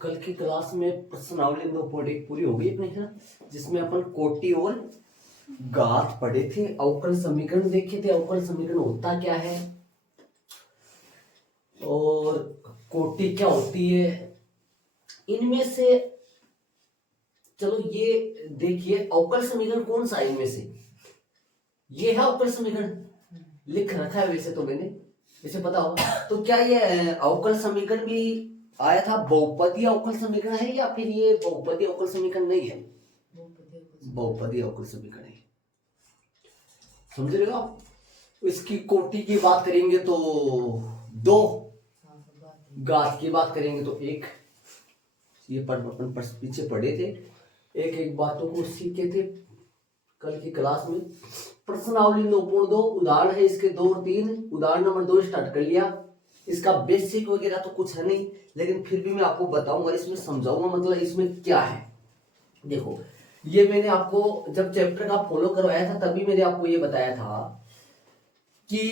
कल की क्लास में प्रश्नावली 2.1 पूरी हो गई अपनी है, जिसमें अपन कोटि और घात पढ़े थे, अवकल समीकरण देखे थे। अवकल समीकरण होता क्या है और कोटि क्या होती है, इनमें से चलो ये देखिए। अवकल समीकरण कौन सा है इनमें से? ये है अवकल समीकरण, लिख रखा है वैसे तो मैंने, इसे पता होगा। तो क्या ये अवकल समीकरण भी आया था? बहुपदीय अवकल समीकरण है या फिर ये बहुपदीय अवकल समीकरण नहीं है? बहुपदीय अवकल समीकरण है, समझ रहे हो आप? इसकी कोटि की बात करेंगे तो 2, घात की बात करेंगे तो 1। ये अपन पीछे पढ़े थे, एक एक बातों को सीखे थे कल की क्लास में। प्रश्नावली 9.2 उदाहरण है इसके 2 और 3। उदाहरण नंबर 2 स्टार्ट कर लिया। इसका बेसिक वगैरह तो कुछ है नहीं, लेकिन फिर भी मैं आपको बताऊंगा, इसमें समझाऊंगा, मतलब इसमें क्या है। देखो, ये मैंने आपको जब चैप्टर का फॉलो करवाया था तभी मैंने आपको ये बताया था कि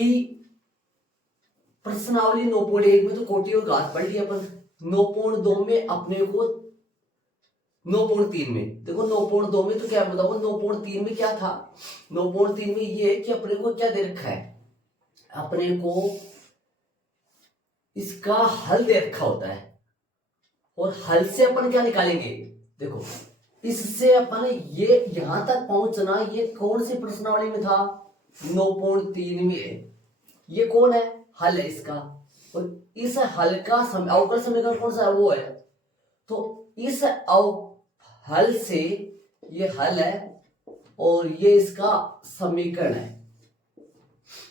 प्रश्नावली 9.1 में तो कोटि और घात पढ़ लिया अपन। 9.2 में अपने को 9.3 में देखो, 9.2 में तो क्या बताऊंगा, 9.3 में क्या था? 9.3 में ये है कि अपने को क्या दे रखा है, अपने को इसका हल दे रखा होता है, और हल से अपन क्या निकालेंगे? देखो, इससे अपन ये यहां तक पहुंचना, ये कौन सी प्रश्नावली में था? 9.3 में है। ये कौन है? हल है इसका। और इस हल का अवकल समीकरण कौन सा है? वो है। तो इस हल से, ये हल है और ये इसका समीकरण है।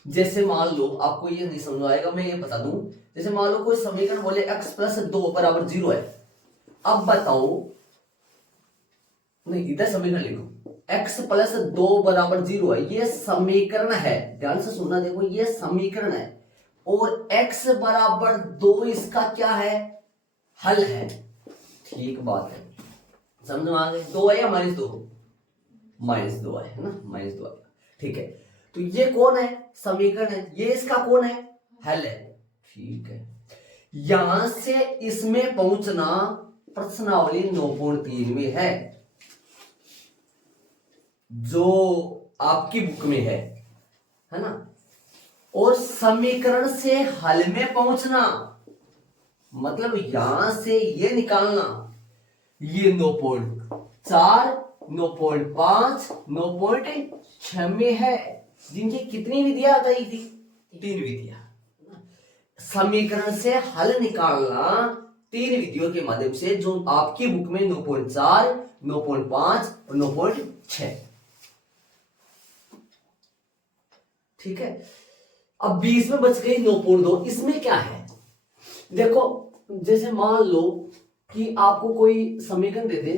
जैसे मान लो, आपको ये नहीं समझ आएगा, मैं ये बता दूं। जैसे मान लो कोई समीकरण बोले x + 2 = 0 है। अब बताओ, नहीं इधर समीकरण लिखो, x + 2 = 0 है, ये समीकरण है। ध्यान से सुनना, देखो ये समीकरण है और x = 2 इसका क्या है? हल है। ठीक बात है, समझ में आ गई? 2 है या -2? -2 है ना, -2 है। ठीक है, तो ये कौन है? समीकरण है। ये इसका कौन है? हल है। ठीक है, यहां से इसमें पहुंचना प्रश्नावली 9.3 में है, जो आपकी बुक में है ना। और समीकरण से हल में पहुंचना मतलब यहां से ये निकालना, ये 9.4, 9.5, 9.6 में है, जिनकी कितनी विधियां बताई थी? 3 विधियां। समीकरण से हल निकालना 3 विधियों के माध्यम से, जो आपकी बुक में 9.4, 9.5 और 9.6। ठीक है, अब 20 में बच गई 9.2। इसमें क्या है? देखो, जैसे मान लो कि आपको कोई समीकरण दे दे,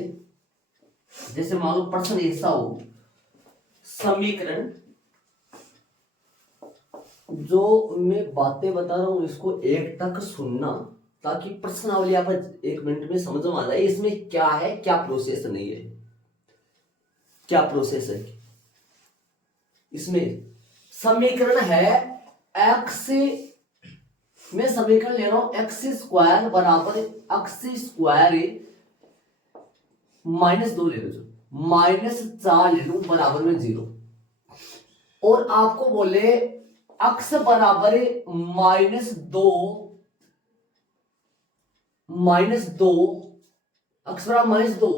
जैसे मान लो प्रश्न ऐसा हो, समीकरण, जो मैं बातें बता रहा हूं इसको एक तक सुनना, ताकि प्रश्नावली आप 1 मिनट में समझ में आ जाए इसमें क्या है, क्या प्रोसेस नहीं है, क्या प्रोसेस है। इसमें समीकरण है x, मैं समीकरण ले रहा हूं x² बराबर x² -2 ले लो, -4 ले लू बराबर में 0। और आपको बोले x बराबर -2, x बराबर -2,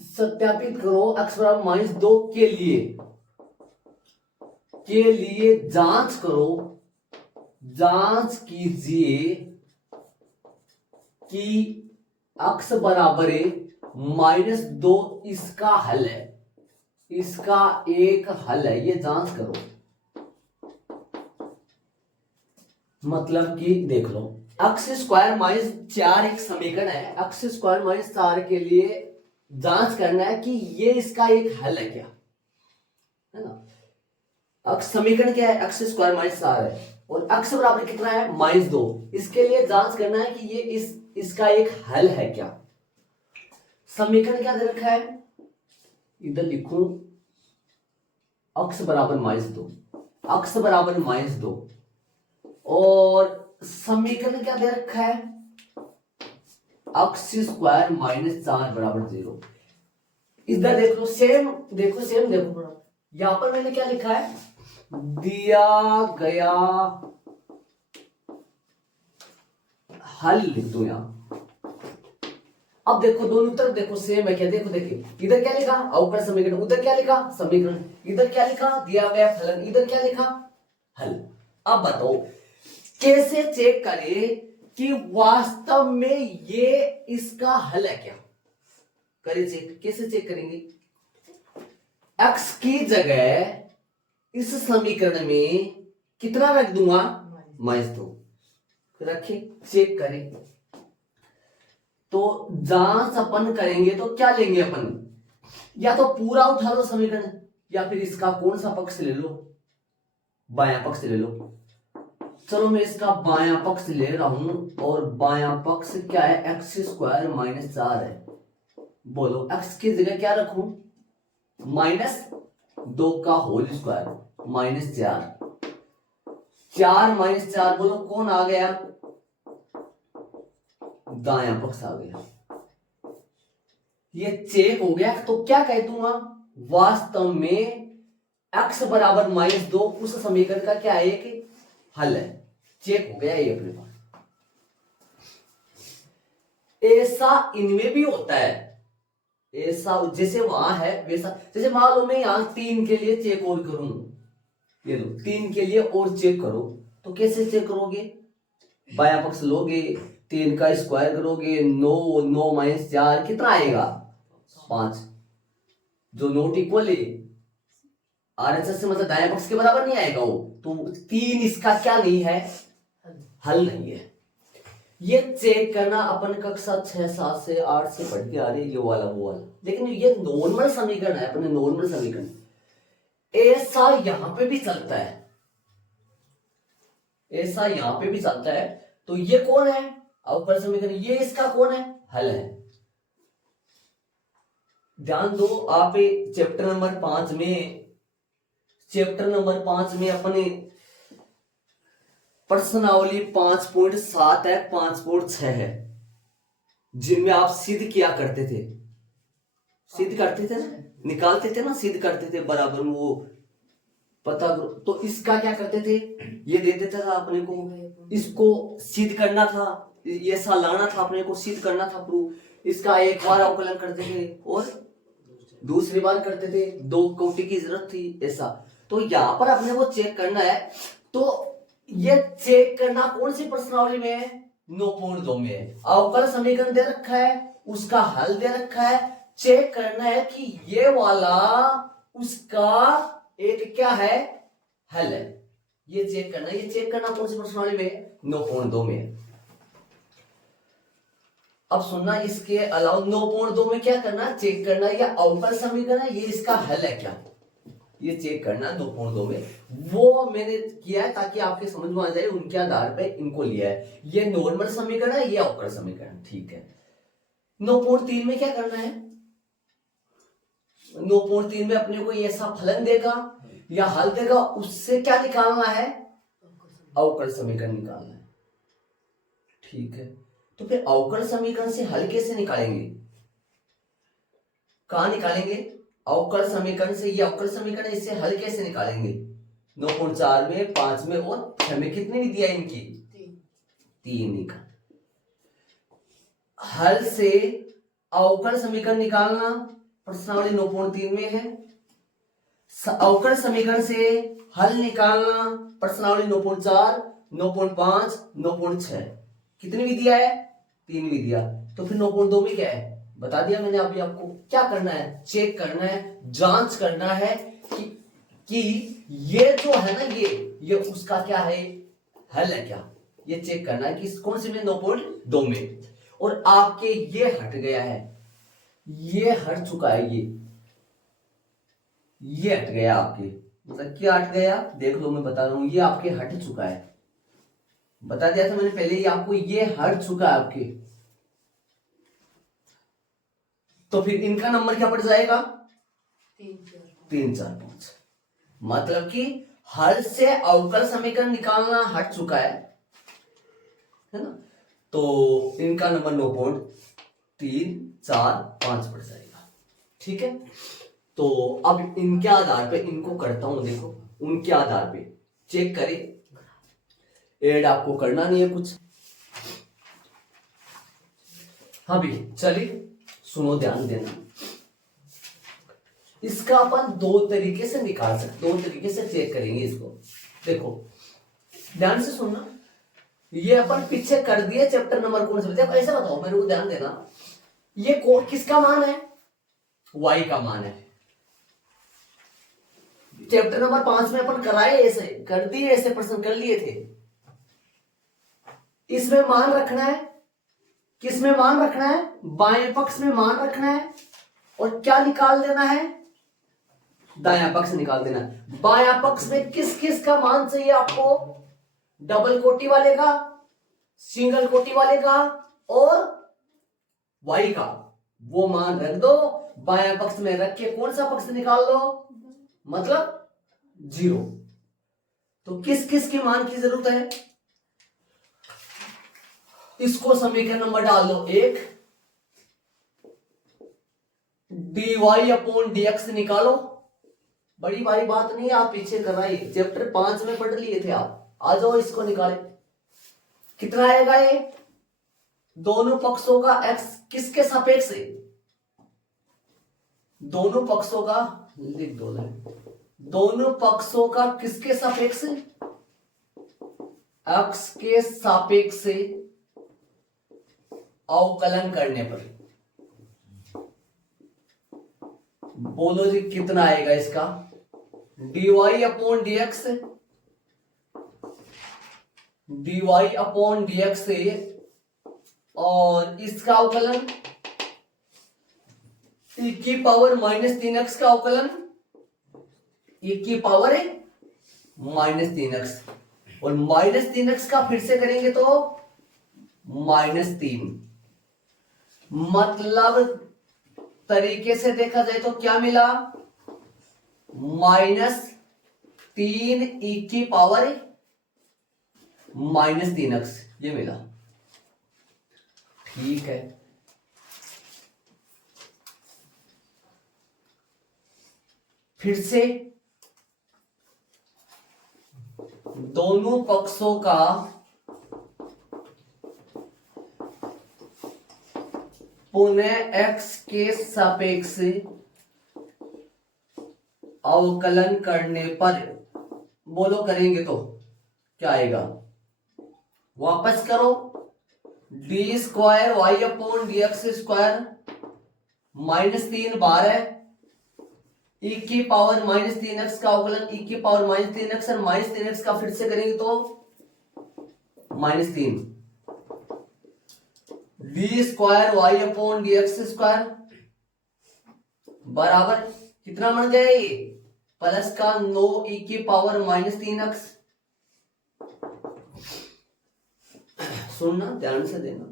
सत्यापित करो x बराबर -2 के लिए जांच करो, जांच कीजिए कि x बराबर -2 इसका हल है, इसका एक हल है, ये जांच करो। मतलब कि देख लो, x² -4 एक समीकरण है, x² -4 के लिए जांच करना है कि ये इसका एक हल है क्या, है ना। समीकरण क्या है? x² -4 है और x बराबर कितना है? -2। इसके लिए जांच करना है कि ये इसका एक हल है क्या। समीकरण क्या दे रखा है? इधर लिखूं x बराबर -2, x बराबर -2 और समीकरण क्या दे रखा है, x स्क्वायर माइनस 4 बराबर 0। इधर देख लो, सेम देखो, सेम देखो, यहां पर मैंने क्या लिखा है, दिया गया हल लिख दो यहां। अब देखो दोनों तरफ देखो सेम है क्या, देखो देखिए, इधर क्या लिखा अवकल समीकरण, उधर क्या लिखा समीकरण, इधर क्या लिखा दिया गया फलन, इधर क्या लिखा हल। अब बताओ कैसे चेक करें कि वास्तव में ये इसका हल है क्या, करें चेक, कैसे चेक करेंगे, x की जगह इस समीकरण में कितना रख दूंगा, -2 रखे, चेक करें। तो जांच अपन करेंगे तो क्या लेंगे अपन, या तो पूरा उठा लो समीकरण, या फिर इसका कौन सा पक्ष ले लो, बायां पक्ष ले लो। चलो मैं इसका बायां पक्ष ले रहा हूं, और बायां पक्ष क्या है, x स्क्वायर माइनस 4 है। बोलो x की जगह क्या रखूं, -2 का होल स्क्वायर -4, 4 - 4 बोलो कौन आ गया, दायां पक्ष आ गया। ये चेक हो गया, तो क्या कह दूंगा, वास्तव में x बराबर -2 उस समीकरण का क्या है, एक हल है। चेक हो गया ये अपने पास। ऐसा इनमें भी होता है, ऐसा जैसे वहां है वैसा, जैसे मान लो मैं यहां 3 के लिए चेक और करूं, ये लो 3 के लिए और चेक करो, तो कैसे चेक करोगे, बायां पक्ष लोगे, 3 का स्क्वायर करोगे, 9 - 4 कितना आएगा 5, जो नोट इक्वल है RHS से मतलब दाएं पक्ष के बराबर नहीं आएगा वो, तो 3 इसका क्या नहीं है, हल नहीं है। ये चेक करना अपन कक्षा 6, 7 से 8 से पढ़ के आ रहे, ये वाला वो वाला, लेकिन ये नॉर्मल समीकरण है, अपने नॉर्मल समीकरण। ऐसा यहां पे भी चलता है, ऐसा यहां पे भी चलता है। तो ये कौन है अवकल समीकरण, ये इसका कौन है, हल है। ध्यान दो, आप चैप्टर नंबर 5 में अपने प्रश्नावली 5.7 है, 5.6 है, जिनमें आप सिद्ध किया करते थे, सिद्ध करते थे ना, निकालते थे ना, सिद्ध करते थे बराबर में वो पता करो। तो इसका क्या करते थे, ये दे देता था अपने को, इसको सिद्ध करना था, ये ऐसा लाना था अपने को, सिद्ध करना था प्रूफ। इसका एक बार अवकलन करते थे और दूसरी बार करते थे, 2 कोटि की जरूरत थी ऐसा। तो यहां पर अपने को चेक करना है, तो ये चेक करना कौन सी प्रश्नावली में है, 9.2 में है। अवकल समीकरण दे रखा है, उसका हल दे रखा है, चेक करना है कि ये वाला उसका एक क्या है, हल है। ये चेक करना, ये चेक करना कौन सी प्रश्नावली में, 9.2 में है। अब सुनना, इसके अलावा 9.2 में क्या करना, चेक करना ये अवकल समीकरण है, ये इसका हल है क्या, ये चेक करना 9.2 में। वो मैंने किया है ताकि आपके समझ में आ जाए, उनके आधार पे इनको लिया है। ये नॉर्मल समीकरण है, ये अवकल समीकरण, ठीक है। 9.3 में क्या करना है, 9.3 में अपने को ऐसा फलन देगा या हल देगा, उससे क्या निकालना है, अवकल समीकरण निकालना है, ठीक है। तो फिर अवकल समीकरण से हल कैसे निकालेंगे, कहां निकालेंगे, अवकल समीकरण से, ये अवकल समीकरण, इससे हल कैसे निकालेंगे, 9.4 में, 5 में और 6 में कितनी विधियां इनकी, 3 निकाल। हल से अवकल समीकरण निकालना प्रश्नावली 9.3 में है, अवकल समीकरण से हल निकालना प्रश्नावली 9.4, 9.5, 9.6, कितनी विधियां है, 3 विधियां। तो फिर 9.2 में क्या है, बता दिया मैंने अभी आपको। क्या करना है, चेक करना है, जांच करना है कि ये जो है ना, ये उसका क्या है, हल है क्या, ये चेक करना है कि कौन से में, 9.2 में। और आपके ये हट गया है, ये हट चुका है, ये हट गया आपके, मतलब क्या हट गया, देख लो मैं बता रहा हूं, ये आपके हट चुका है, बता दिया था मैंने पहले ही आपको, ये हट चुका है आपके। तो फिर इनका नंबर क्या पड़ जाएगा, 3, 4, 5। मतलब कि हल से अवकल समीकरण निकालना हट चुका है, है ना। तो इनका नंबर 9.345 पड़ जाएगा। ठीक है, तो अब इनके आधार पे इनको करता हूं, देखो उनके आधार पे चेक करें। ऐड आपको करना नहीं है कुछ। हाँ भी चलिए सुनो, ध्यान देना। इसका अपन दो तरीके से निकाल सकते, दो तरीके से चेक करेंगे इसको। देखो ध्यान से सुनना, ये अपन पीछे कर दिए चैप्टर नंबर कौन से, देखो ऐसा बताओ मेरे को, ध्यान देना। ये किसका मान है? y का मान है। चैप्टर नंबर 5 में अपन कराए ऐसे, कर दिए ऐसे, प्रश्न कर लिए थे। इसमें मान रखना है, किसमें मान रखना है? बाएं पक्ष में मान रखना है, और क्या निकाल देना है? दायां पक्ष निकाल देना है। बायां पक्ष में किस किस का मान चाहिए आपको? डबल कोटि वाले का, सिंगल कोटि वाले का, और y का। वो मान रख दो, बायां पक्ष में रख के कौन सा पक्ष निकाल दो, मतलब 0। तो किस किस के मान की जरूरत है? इसको समीकरण नंबर डाल दो 1, dy/dx निकालो। बड़ी भारी बात नहीं है, आप पीछे कराइए, चैप्टर 5 में पढ़ लिए थे आप। आ जाओ इसको निकाले। कितना आएगा ये? दोनों पक्षों का x किसके सापेक्ष है? दोनों पक्षों का लिख दो, दोनों पक्षों का किसके सापेक्ष? x के सापेक्ष से अवकलन करने पर। बोलो जी कितना आएगा इसका? dy/dx, dy/dx से, और इसका अवकलन e की पावर -3x का अवकलन, e की पावर है -3x, और -3x का फिर से करेंगे तो -3। मतलब तरीके से देखा जाए तो क्या मिला? -3 e की पावर -3x, ये मिला। ठीक है, फिर से दोनों पक्षों का पुनः x के सापेक्ष अवकलन करने पर, बोलो करेंगे तो क्या आएगा? वापस करो, d²y/dx² -3 बार है, e की पावर -3x का अवकलन, e की पावर -3x, और -3x का फिर से करेंगे तो -3, d²y/dx² बराबर कितना बन गया ये? प्लस का 9 e की पावर -3x। सुनना, ध्यान से देना।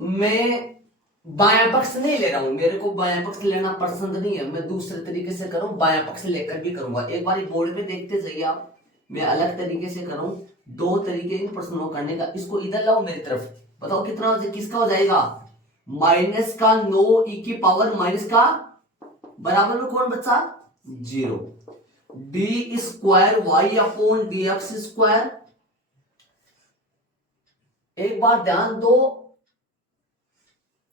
मैं बायां पक्ष नहीं ले रहा हूं, मेरे को बायां पक्ष लेना पसंद नहीं है, मैं दूसरे तरीके से करूं, बायां पक्ष लेकर भी करूंगा। एक बार बोर्ड पे देखते जाइए आप, मैं अलग तरीके से करूं। दो तरीके इन प्रश्नों करने का। इसको इधर लाओ मेरी तरफ, बताओ कितना किसका हो जाएगा? माइनस का 9 e की पावर माइनस का बराबर में कौन बचा? 0। d²y/dx²। एक बार ध्यान दो,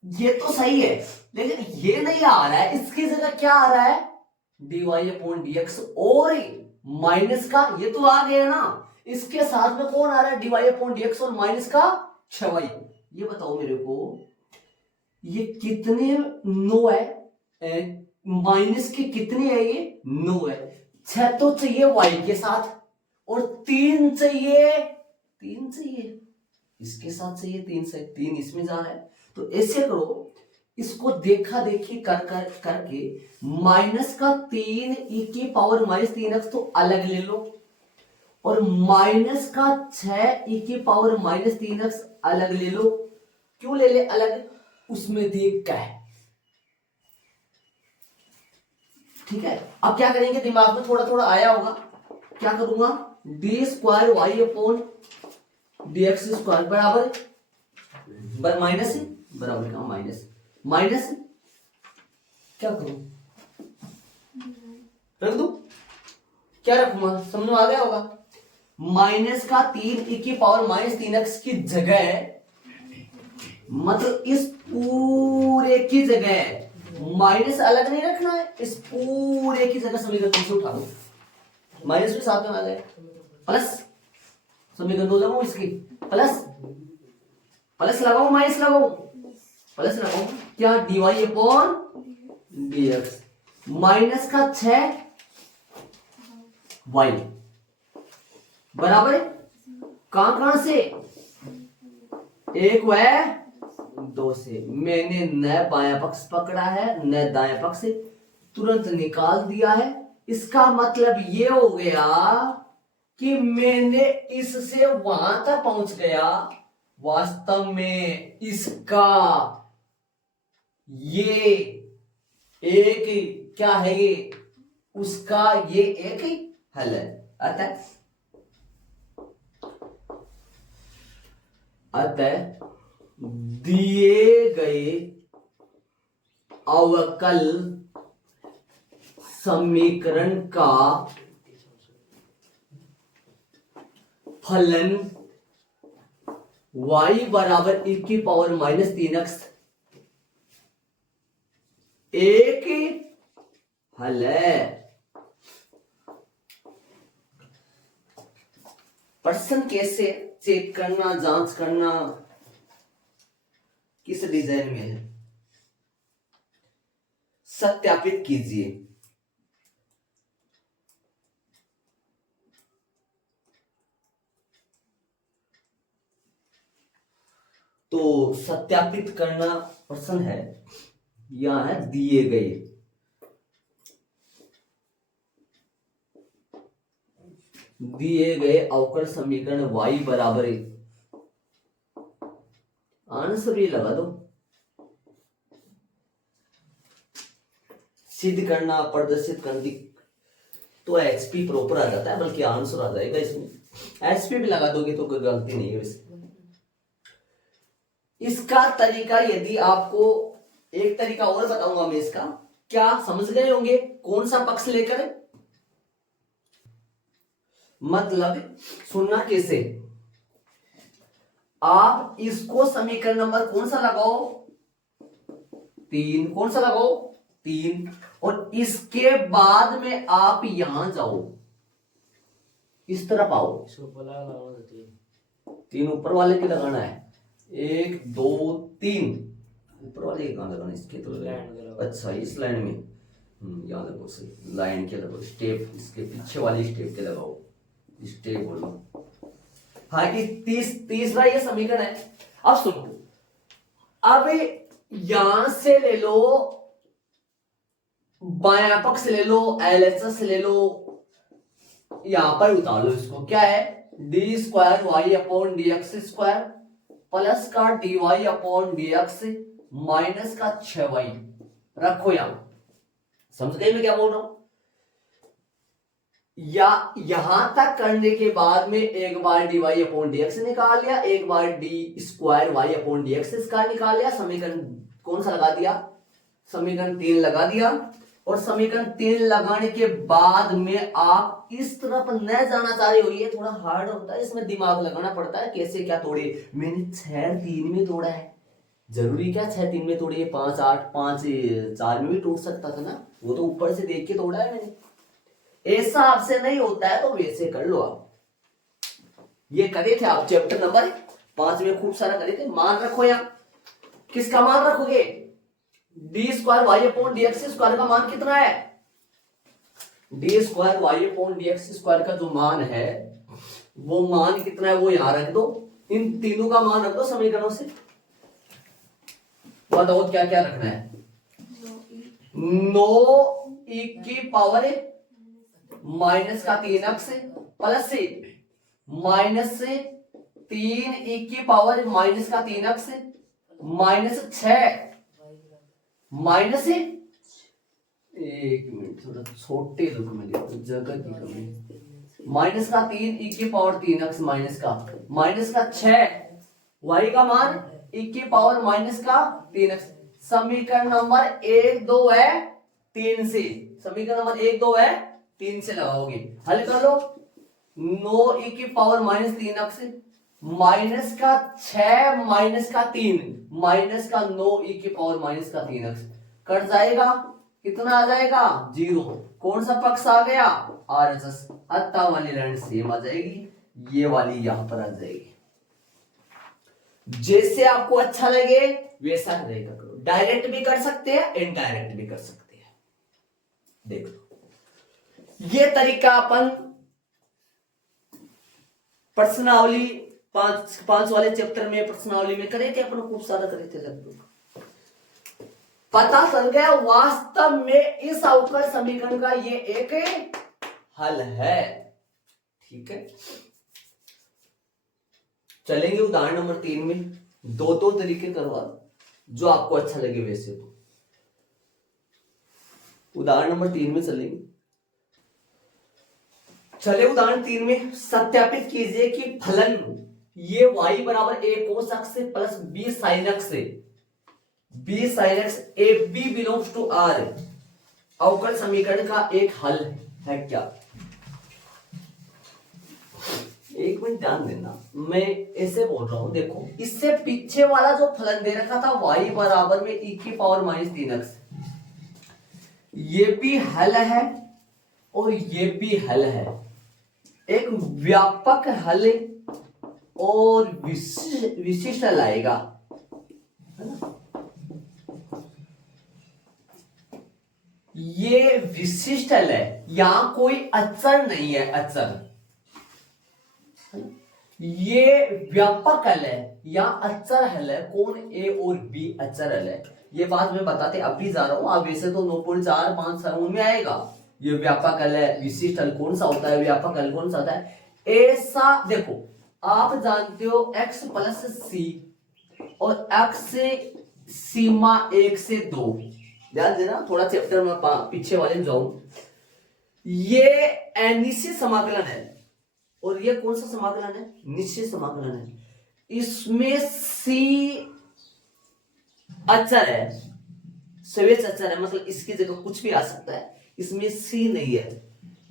ये तो सही है, लेकिन ये नहीं आ रहा है, इसकी जगह क्या आ रहा है? dy/dx, और माइनस का ये तो आ गया ना, इसके साथ में कौन आ रहा है? dy/dx और माइनस का 6y। ये बताओ मेरे को, ये कितने 9 है? माइनस के कितने है? ये 9 है। 6 तो चाहिए y के साथ, और 3 चाहिए, 3 चाहिए इसके साथ चाहिए, 3 से 3 इसमें जा रहा है। तो ऐसे करो, इसको देखा देखी करके माइनस का 3 e की पावर -3x तो अलग ले लो, और माइनस का 6 e की पावर -3x अलग ले लो। क्यों ले ले अलग? उसमें देख क्या है। ठीक है, अब क्या करेंगे? दिमाग में थोड़ा थोड़ा आया होगा, क्या करूंगा? d² y/dx² dx स्क्वायर बराबर माइनस है, बराबर का माइनस माइनस क्या करूं, रख दो, क्या रखूंगा समझ में आ गया होगा। माइनस का 3 e की पावर माइनस 3x की जगह, मतलब इस पूरे की जगह माइनस अलग नहीं रखना है, इस पूरे की जगह समीकरण से उठा लो, माइनस भी साथ में आ जाए, प्लस समीकरण 2 लगाओ इसकी, प्लस प्लस लगाओ माइनस लगाओ, प्लस लगाओ क्या, dy अपॉन dx माइनस का 6 y बराबर कहां से, एक व 2 से। मैंने न बायां पक्ष पकड़ा है न दायां पक्ष, तुरंत निकाल दिया है। इसका मतलब ये हो गया कि मैंने इससे वहां तक पहुंच गया, वास्तव में इसका ये एक क्या है, ये उसका ये एक ही हल है। अतः दिए गए अवकल समीकरण का फलन y बराबर e की पावर माइनस 3x एक हल है। प्रश्न कैसे चेक करना, जांच करना, किस डिजाइन में है, सत्यापित कीजिए। तो सत्यापित करना प्रश्न है, यहां है दिए गए अवकल समीकरण y बराबर आंसर ये लगा दो, सिद्ध करना, प्रदर्शित करनी, तो एचपी प्रॉपर आ जाता है, बल्कि आंसर आ जाएगा इसमें। एचपी भी लगा दोगे तो कोई गलती नहीं है वैसे। इसका तरीका, यदि आपको एक तरीका और बताऊंगा मैं इसका, क्या समझ गए होंगे कौन सा पक्ष लेकर, मतलब सुनना कैसे, आप इसको समीकरण नंबर कौन सा लगाओ, 3, कौन सा लगाओ 3, और इसके बाद में आप यहां जाओ, इस तरफ आओ, 3 ऊपर वाले के लगाना है, 1 2 3 ऊपर वाले कहां लगाना, इसके तो अच्छा इस लाइन में याद रखो, सही लाइन के लगाओ, स्टेप इसके पीछे वाली स्टेप के लगाओ, स्टेप बोलो। हाँ, ये तीसरा ये समीकरण है। अब सुनो, अब यहां से ले लो, बायां पक्ष ले लो, LHS ले लो, यहां पर उतार लो इसको, क्या है d square y upon d x square plus का d y upon d x minus का 6y रखो यहां। समझ गए मैं क्या बोल रहा हूं, या यहां तक करने के बाद में एक बार d y upon d x निकाल लिया, एक बार d square y upon d x square निकाल लिया, समीकरण कौन सा लगा दिया, समीकरण 3 लगा दिया। और समीकरण 3 लगाने के बाद में आप इस तरफ न जाना चाह रहे हो, ये थोड़ा हार्ड होता है, इसमें दिमाग लगाना पड़ता है, कैसे क्या तोड़े। मैंने 6 3 में तोड़ा है, जरूरी क्या 6 3 में तोड़ी, 5 8 5 4 में भी टूट सकता था ना, वो तो ऊपर से देख के तोड़ा है मैंने। ऐसा आपसे नहीं होता है तो वैसे कर लो आप, ये करे थे आप चैप्टर नंबर 5 में खूब सारा करे थे। मान रखो यहां, किसका मान रखोगे, d square y upon d x square का मान कितना है, d square y upon d x square का जो मान है वो मान कितना है, वो यहां रख दो, इन तीनों का मान रख दो समीकरणों से। बताओ क्या क्या रखना है, 9 e की पावर माइनस का 3x प्लस से माइनस से 3 e की पावर माइनस का 3x माइनस 6 माइनस 1 मिनट, थोड़ा छोटे रुक में देखो, जगह की कमी, माइनस का 3 ई की पावर 3x माइनस का 6 y का मान ई की पावर माइनस का 3x। समीकरण नंबर 1 2 है 3 से, समीकरण नंबर 1 2 है 3 से लगाओगे, हल कर लो। 9 ई की पावर माइनस 3x माइनस का 6 माइनस का 3 माइनस का 9 ई की पावर माइनस का 3x कट जाएगा, कितना आ जाएगा 0। कौन सा पक्ष आ गया RHS, अतः वाली लाइन सेम आ जाएगी, ये वाली यहां पर आ जाएगी। जैसे आपको अच्छा लगे वैसा करेगा करो, डायरेक्ट भी कर सकते हैं इनडायरेक्ट भी कर सकते हैं। देखो ये तरीका अपन प्रश्नावली 5 वाले चैप्टर में प्रश्नावली में करे थे, अपन खूब सारा करे थे लगभग। पता चल गया वास्तव में इस अवकल समीकरण का ये एक हल है। ठीक है, चलेंगे उदाहरण नंबर 3 में। दो तरीके करवा जो आपको अच्छा लगे वैसे। तो उदाहरण नंबर 3 में चलेंगे। चले उदाहरण 3 में सत्यापित कीजिए कि फलन ये y बराबर a cos x से प्लस b sin x से b sin x if b belongs to R अवकल समीकरण का एक हल है क्या। एक मिनट ध्यान देना, मैं ऐसे बोल रहा हूं, देखो इससे पीछे वाला जो फलन दे रखा था y बराबर में e की पावर माइनस 3x, ये भी हल है और ये भी हल है। एक व्यापक हल और विशिष्ट हल आएगा, है ना। ये विशिष्ट हल है, यहां कोई अचर नहीं है, अचर। ये व्यापक हल है या अचर हल है, कौन ए और बी अचर हल है। ये बात मैं बताते अभी जा रहा हूं, आप वैसे तो 9.4 5 सरमून में आएगा। ये व्यापक हल है, विशिष्ट हल कौन सा होता है, व्यापक हल कौन सा होता है। ऐसा देखो, आप जानते हो x प्लस सी और x से सीमा 1 से 2, ध्यान देना, थोड़ा चैप्टर में पीछे वाले में जाऊं। ये अनिश्चित समाकलन है और ये कौन सा समाकलन है, निश्चित समाकलन है। इसमें c अचर है, स्वेच्छ अचर है, मतलब इसकी जगह कुछ भी आ सकता है। इसमें c नहीं है,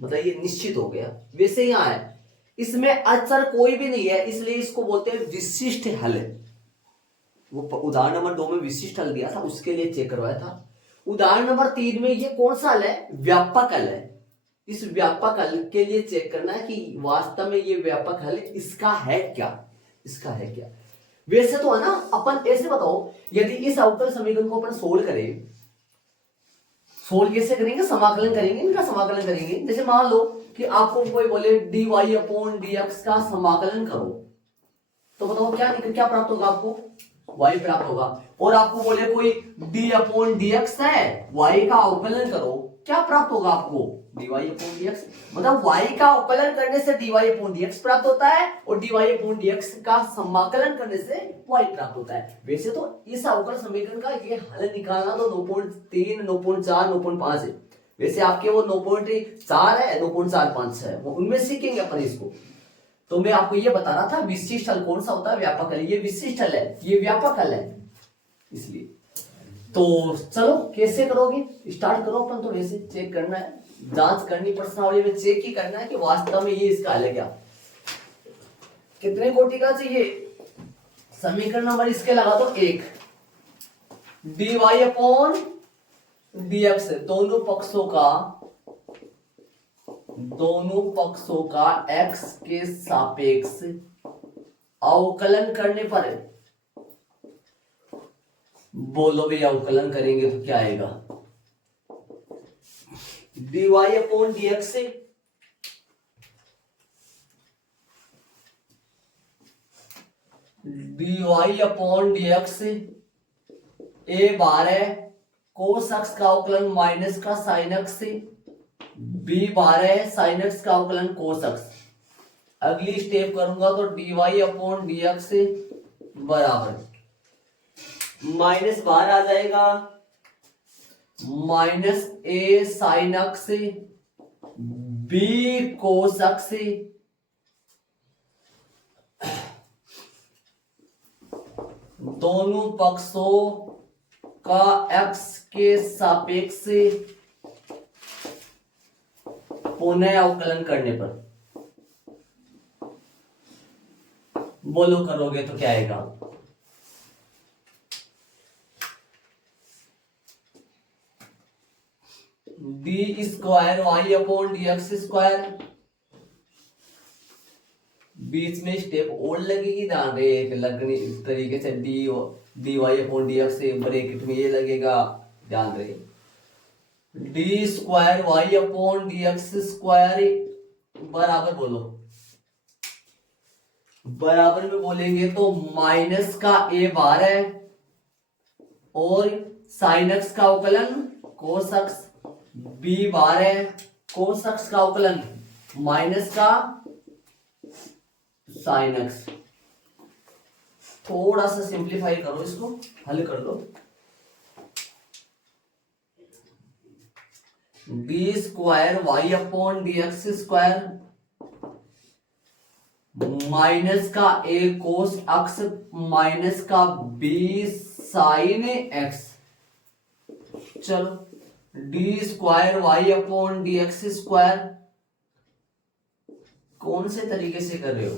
मतलब ये निश्चित हो गया। वैसे यहां है, इसमें अचर कोई भी नहीं है, इसलिए इसको बोलते हैं विशिष्ट हल। वो उदाहरण नंबर 2 में विशिष्ट हल दिया था, उसके लिए चेक करवाया था। उदाहरण नंबर 3 में ये कौन सा हल है, व्यापक हल है। इस व्यापक हल के लिए चेक करना है कि वास्तव में ये व्यापक हल इसका है क्या, इसका है क्या। वैसे तो है ना, अपन ऐसे बताओ, यदि इस अवकल समीकरण को अपन सोल्व करें, सोल्व कैसे करेंगे, समाकलन करेंगे, इनका समाकलन करेंगे। जैसे मान लो कि आपको कोई बोले dy अपॉन dx का समाकलन करो, तो बताओ क्या प्राप्त होगा, आपको y प्राप्त होगा। और आपको बोले कोई d अपॉन dx है, y का अवकलन करो, क्या प्राप्त होगा आपको, dy अपॉन dx। मतलब y का अवकलन करने से dy अपॉन dx प्राप्त होता है और dy अपॉन dx का समाकलन करने से y प्राप्त होता है। वैसे तो इस अवकल समीकरण का ये हल निकालना तो 9.3 9.4 9.5 है। वैसे आपके वो 9.4 है 9.45 है, वो उनमें सीखेंगे अपन इसको। तो मैं आपको ये बता रहा था विशिष्ट हल कौन सा होता है, व्यापक हल। ये विशिष्ट हल है, ये व्यापक हल है, इसलिए। तो चलो कैसे करोगे, स्टार्ट करो। अपन तो ऐसे चेक करना है, जांच करनी, प्रश्नावली में चेक ही करना है कि वास्तव में ये इसका हल है क्या। कितने कोटि का चाहिए, समीकरण नंबर इसके लगा दो 1, dy अपॉन dx, दोनों पक्षों का x के सापेक्ष अवकलन करने पर, बोलो भी अवकलन करेंगे तो क्या आएगा, dy अपॉन dx से dy अपॉन dx से a बार है कोस x का अवकलन माइनस का साइन x से, b बार है साइन x का अवकलन कोस x। अगली स्टेप करूंगा तो dy अपॉन dx से बराबर माइनस बाहर आ जाएगा, माइनस a साइन x से बी कोस अक्स दोनों पक्षों का x के सापेक्ष पुनः अवकलन करने पर, बोलो करोगे तो क्या आएगा? D square y upon d x square, बीच में स्टेप और लगेगी, ध्यान रहे एक लगने इस तरीके से d y upon d x से ब्रैकेट में ये लगेगा, ध्यान रहे d square y upon d x square बराबर, बोलो बराबर में बोलेंगे तो माइनस का ए बार है और साइन एक्स का अवकलन कोस एक्स, बी बार है कोस एक्स का अवकलन माइनस का साइन एक्स। थोड़ा सा सिंप्लीफाई करो, इसको हल कर लो। D square y upon d x square minus का ए कोस एक्स माइनस का बी साइन एक्स। चलो d square y upon d x square कौन से तरीके से कर रहे हो?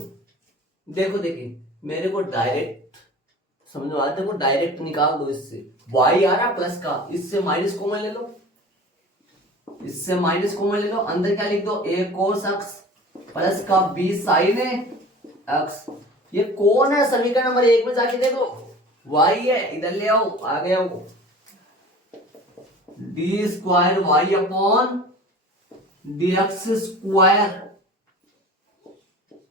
देखो देखिए मेरे को डायरेक्ट समझ में आता है, देखो डायरेक्ट निकाल दो, इससे y आ रहा प्लस का, इससे माइनस कॉमन ले लो, इससे माइनस कॉमन ले लो, अंदर क्या लिख दो a cos x प्लस का b sin x। ये कौन है? समीकरण नंबर 1 में जाके देखो y है, इधर ले आओ, आ गया वो d square y upon d x square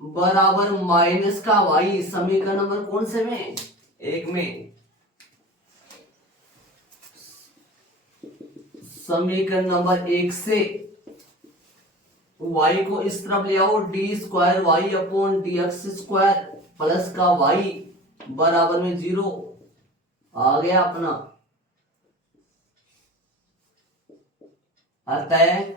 बराबर माइनस का y, समीकरण नंबर कौन से में? 1 में। समीकरण नंबर 1 से y को इस तरफ ले आओ, d square y upon d x square plus का y बराबर में 0 आ गया अपना। अतः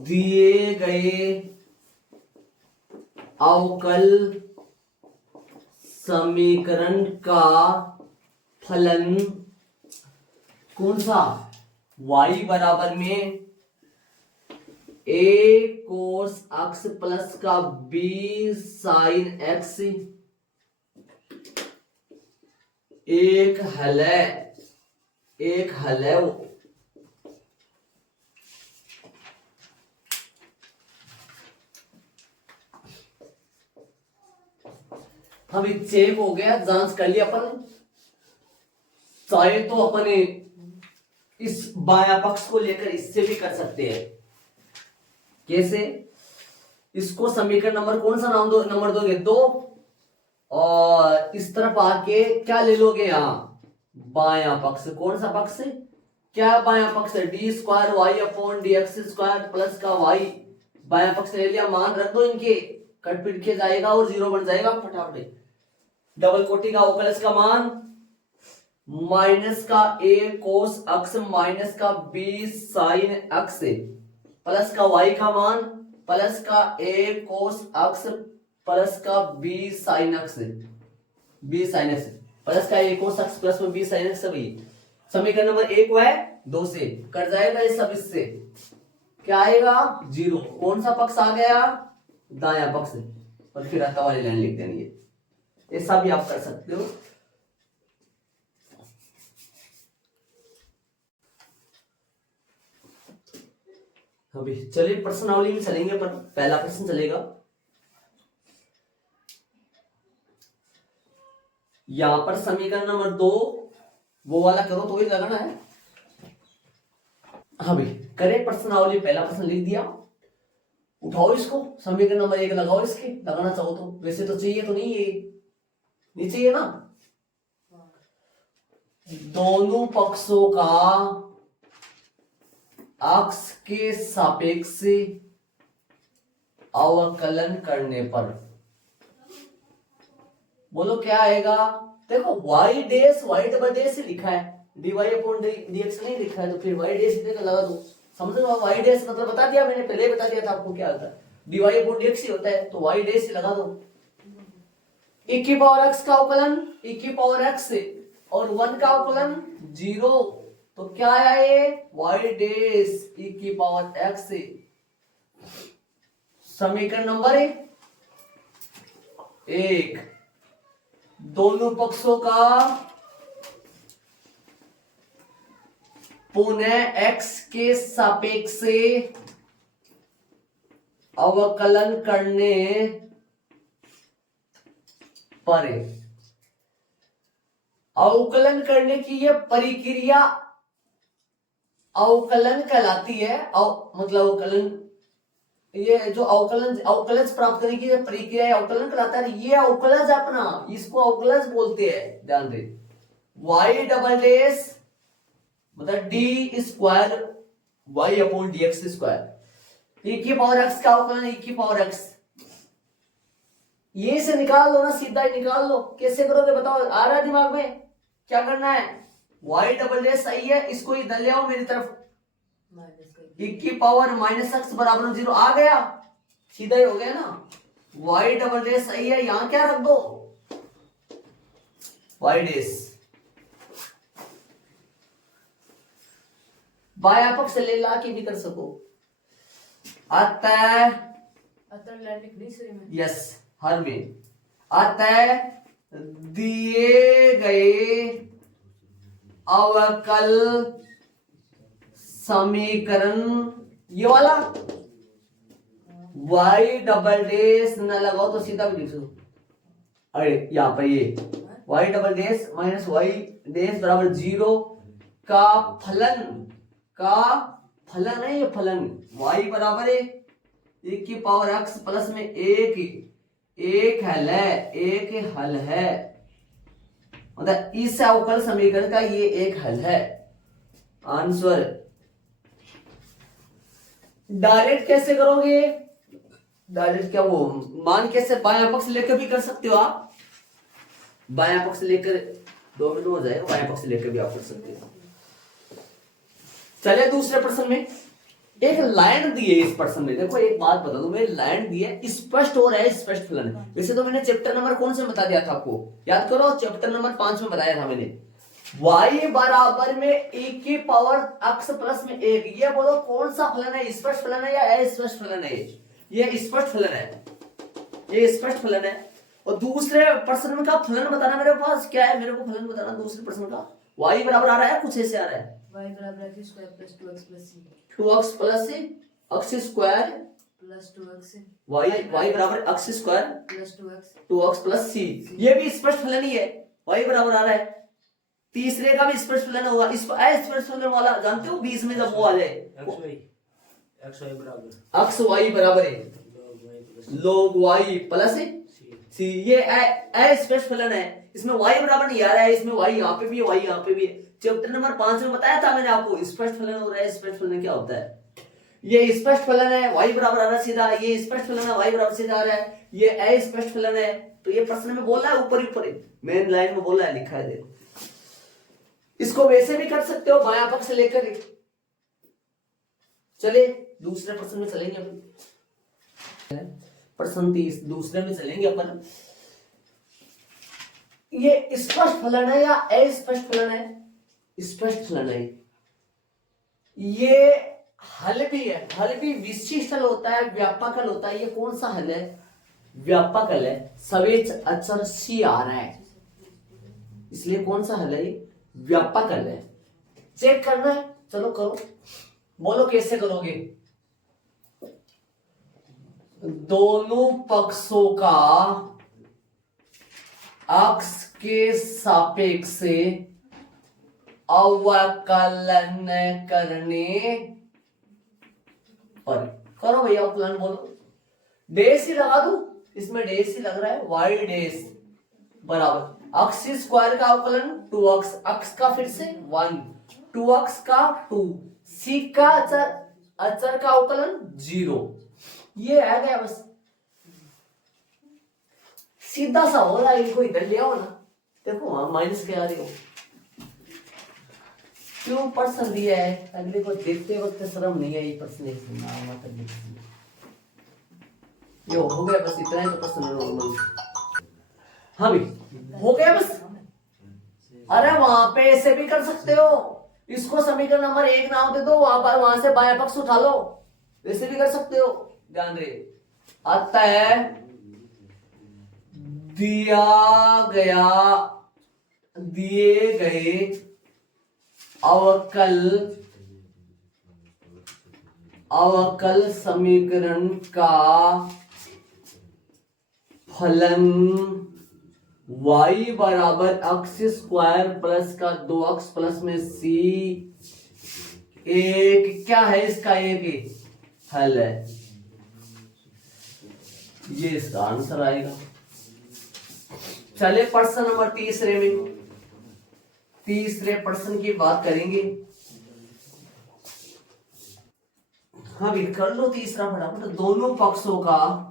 दिए गए अवकल समीकरण का फलन कौन सा? y बराबर में a कोस x प्लस का b साइन x एक हल है, एक हल है वो। अभी चेक हो गया, जांच कर लिया अपन। चाहे तो अपने इस बाया पक्ष को लेकर इससे भी कर सकते हैं। कैसे? इसको समीकरण नंबर कौन सा नाम दो, नंबर दोगे 2, और इस तरफ आके क्या ले लोगे? यहाँ बाया पक्ष। कौन सा पक्ष? क्या बाया पक्ष? D square y upon d x square plus का वाई, बाया पक्ष ले लिया, मान रख दो इनके, कट पिट के जाएगा और 0 बन जाएगा फटाफट। डबल कोटि का अवकलज का मान माइनस का a कोस x माइनस का b साइन x प्लस का y का मान प्लस का a कोस x प्लस का b sine x, b sine x plus का a कोस x प्लस में b साइन x। सभी समीकरण नंबर 1 है 2 से कट जाएगा ये सब, इससे क्या आएगा? 0। कौन सा पक्ष आ गया? दाया पक्ष। और फिर आता वाली लाइन लिख देनी है, ऐसा भी आप कर सकते हो। अभी चलिए प्रश्नावली में चलेंगे, पर पहला प्रश्न चलेगा। यहां पर समीकरण नंबर 2 वो वाला करो तो ही लगाना है। अभी करें प्रश्नावली, पहला प्रश्न लिख दिया, उठाओ इसको, समीकरण नंबर 1 लगाओ इसके, लगाना चाहो तो। वैसे तो चाहिए तो नहीं, ये नहीं चाहिए ना। दोनों पक्षों का x के सापेक्ष अवकलन करने पर, बोलो क्या आएगा? देखो y dash y double dash लिखा है, dy अपॉन dx नहीं लिखा है तो फिर y डैश इतने का लगा दो। समझ लो आप, y डैश मतलब बता दिया मैंने, पहले बता दिया था आपको क्या होता है, dy अपॉन dx ही होता है, तो y डैश से लगा दो। e की पावर x का अवकलन e की पावर x से और 1 का अवकलन 0, तो क्या आया ये y डैश e की पावर x से। समीकरण नंबर 1, दोनों पक्षों का पुनः x के सापेक्ष से अवकलन करने पर अवकलन करने की यह प्रक्रिया अवकलन कहलाती है। मतलब अवकलन, ये जो अवकलज प्राप्त करने की प्रक्रिया है अवकलन कहलाता है। ये अवकलज अपना, इसको अवकलज बोलते हैं, ध्यान दे। y डबल डैश मतलब D square y upon d x square, e की पावर x का अवकलन e की पावर x, ये से निकाल लो ना, सीधा ही निकाल लो। कैसे करोगे बताओ, आ रहा है दिमाग में? क्या करना है, y डबल डैश सही है, इसको इधर ले आओ मेरी तरफ, e की पावर माइनस एक्स बराबर 0 आ गया, सीधा ही हो गया ना। y डबल डैश सही है, यहां क्या रख दो y डैश, बाया पक्ष से ले ला के भी कर सको। अतः यस हर में, अतः दिए गए अवकल समीकरण, ये वाला y डबल डैश न लगाओ तो सीधा भी लिख दो। अरे यहाँ पर ये y double dash minus y dash बराबर 0 का फलन है, ये फलन y बराबर है e की पावर x प्लस में एक हल है, मतलब इस अवकल समीकरण का ये एक हल है। आंसर डायरेक्ट कैसे करोगे, डायरेक्ट क्या वो मान कैसे, बायां पक्ष लेकर भी कर सकते हो आप, बायां पक्ष लेकर 2 मिनट हो जाएगा, बायां पक्ष लेकर भी आप कर सकते हो। चले दूसरे प्रश्न में, एक लाइन दी है इस प्रश्न में, देखो एक बात बता दूं, मैंने लाइन दी है, स्पष्ट हो रहा है स्पष्ट फलन। वैसे तो मैंने चैप्टर नंबर कौन से बता दिया था आपको, याद करो, चैप्टर नंबर 5 में बताया था मैंने, y बराबर में e की पावर x प्लस में 1, ये बोलो कौन सा फलन है, स्पष्ट फलन है या अस्पष्ट फलन है? ये स्पष्ट फलन है, ये स्पष्ट फलन है। और दूसरे प्रश्न का फलन बताना मेरे पास क्या है, मेरे को फलन बताना दूसरे प्रश्न का। y बराबर आ रहा है, कुछ ऐसे आ रहा है, y बराबर x square plus 2x plus c, 2x plus x square plus 2x, y बराबर x square plus 2x plus c, ये भी स्पष्ट फलन ही है, y बराबर आ रहा है। तीसरे का भी स्पष्ट फलन होगा, इस अस्पष्ट फलन वाला जानते हो, बीच में जब वो आ जाए x y बराबर है log y प्लस c, ये अस्पष्ट फलन है, इसमें y बराबर नहीं आ रहा है, इसमें y यहाँ पे भी है, y यहाँ पे भी है। चैप्टर नंबर 5 में बताया था मैंने आपको, स्पष्ट फलन हो रहा है, स्पष्ट फलन क्या होता है, ये स्पष्ट फलन है, y बराबर आ रहा है सीधा, ये स्पष्ट फलन है, y बराबर सीधा आ रहा है, ये अस्पष्ट फलन है। तो ये प्रश्न में बोल रहा है, ऊपर ऊपर मेन लाइन में बोल रहा है, लिखा है देखो। इसको वैसे भी कर सकते हो, बायां पक्ष से लेकर। चले दूसरे प्रश्न में चलेंगे अपन, प्रश्न 30 दूसरे में चलेंगे अपन। ये स्पष्ट फलन है या अस्पष्ट फलन है? स्पष्ट फलन है। ये हल भी है, हल भी विशिष्ट हल होता है, व्यापक हल होता है। ये कौन सा हल है? व्यापक हल है, सवेच अचर सी आ रहा है, इसलिए कौन सा हल है? व्यापक हल है। चेक करना है, चलो करो, बोलो कैसे करोगे। दोनों पक्षों का अक्ष के सापेक्ष से अवकलन करने पर, करो भैया अवकलन, बोलो। डैश ही लगा दो, इसमें डैश ही लग रहा है, y डैश बराबर अक्ष स्क्वायर का अवकलन 2x, अक्ष का फिर से 1, 2x का 2, c का अचर का अवकलन 0, ये आ गया बस। सीधा सा हो रहा है, इनको इधर ले आओ ना, देखो वहां माइनस के आ रही हो, क्यों प्रश्न दिया है, अगले को देखते वक्त शर्म नहीं आई, प्रश्न नहीं सुनना मत देखिए। ये हो गया, बस इतना ही तो प्रश्न नॉर्मल। हाँ भी हो गया बस। अरे वहां पे ऐसे भी कर सकते हो, इसको समीकरण नंबर 1 नाम दे दो, वहां से बायां पक्ष उठा लो, ऐसे भी कर सकते हो। ध्यान दे, अतः दिए गए अवकल समीकरण का फलन y बराबर x स्क्वायर प्लस का 2x प्लस में c एक क्या है, इसका एक हल है, ये इसका आंसर आएगा। चले प्रश्न नंबर तीसरे प्रश्न की बात करेंगे। हाँ भी कर लो तीसरा फटाफट। दोनों पक्षों का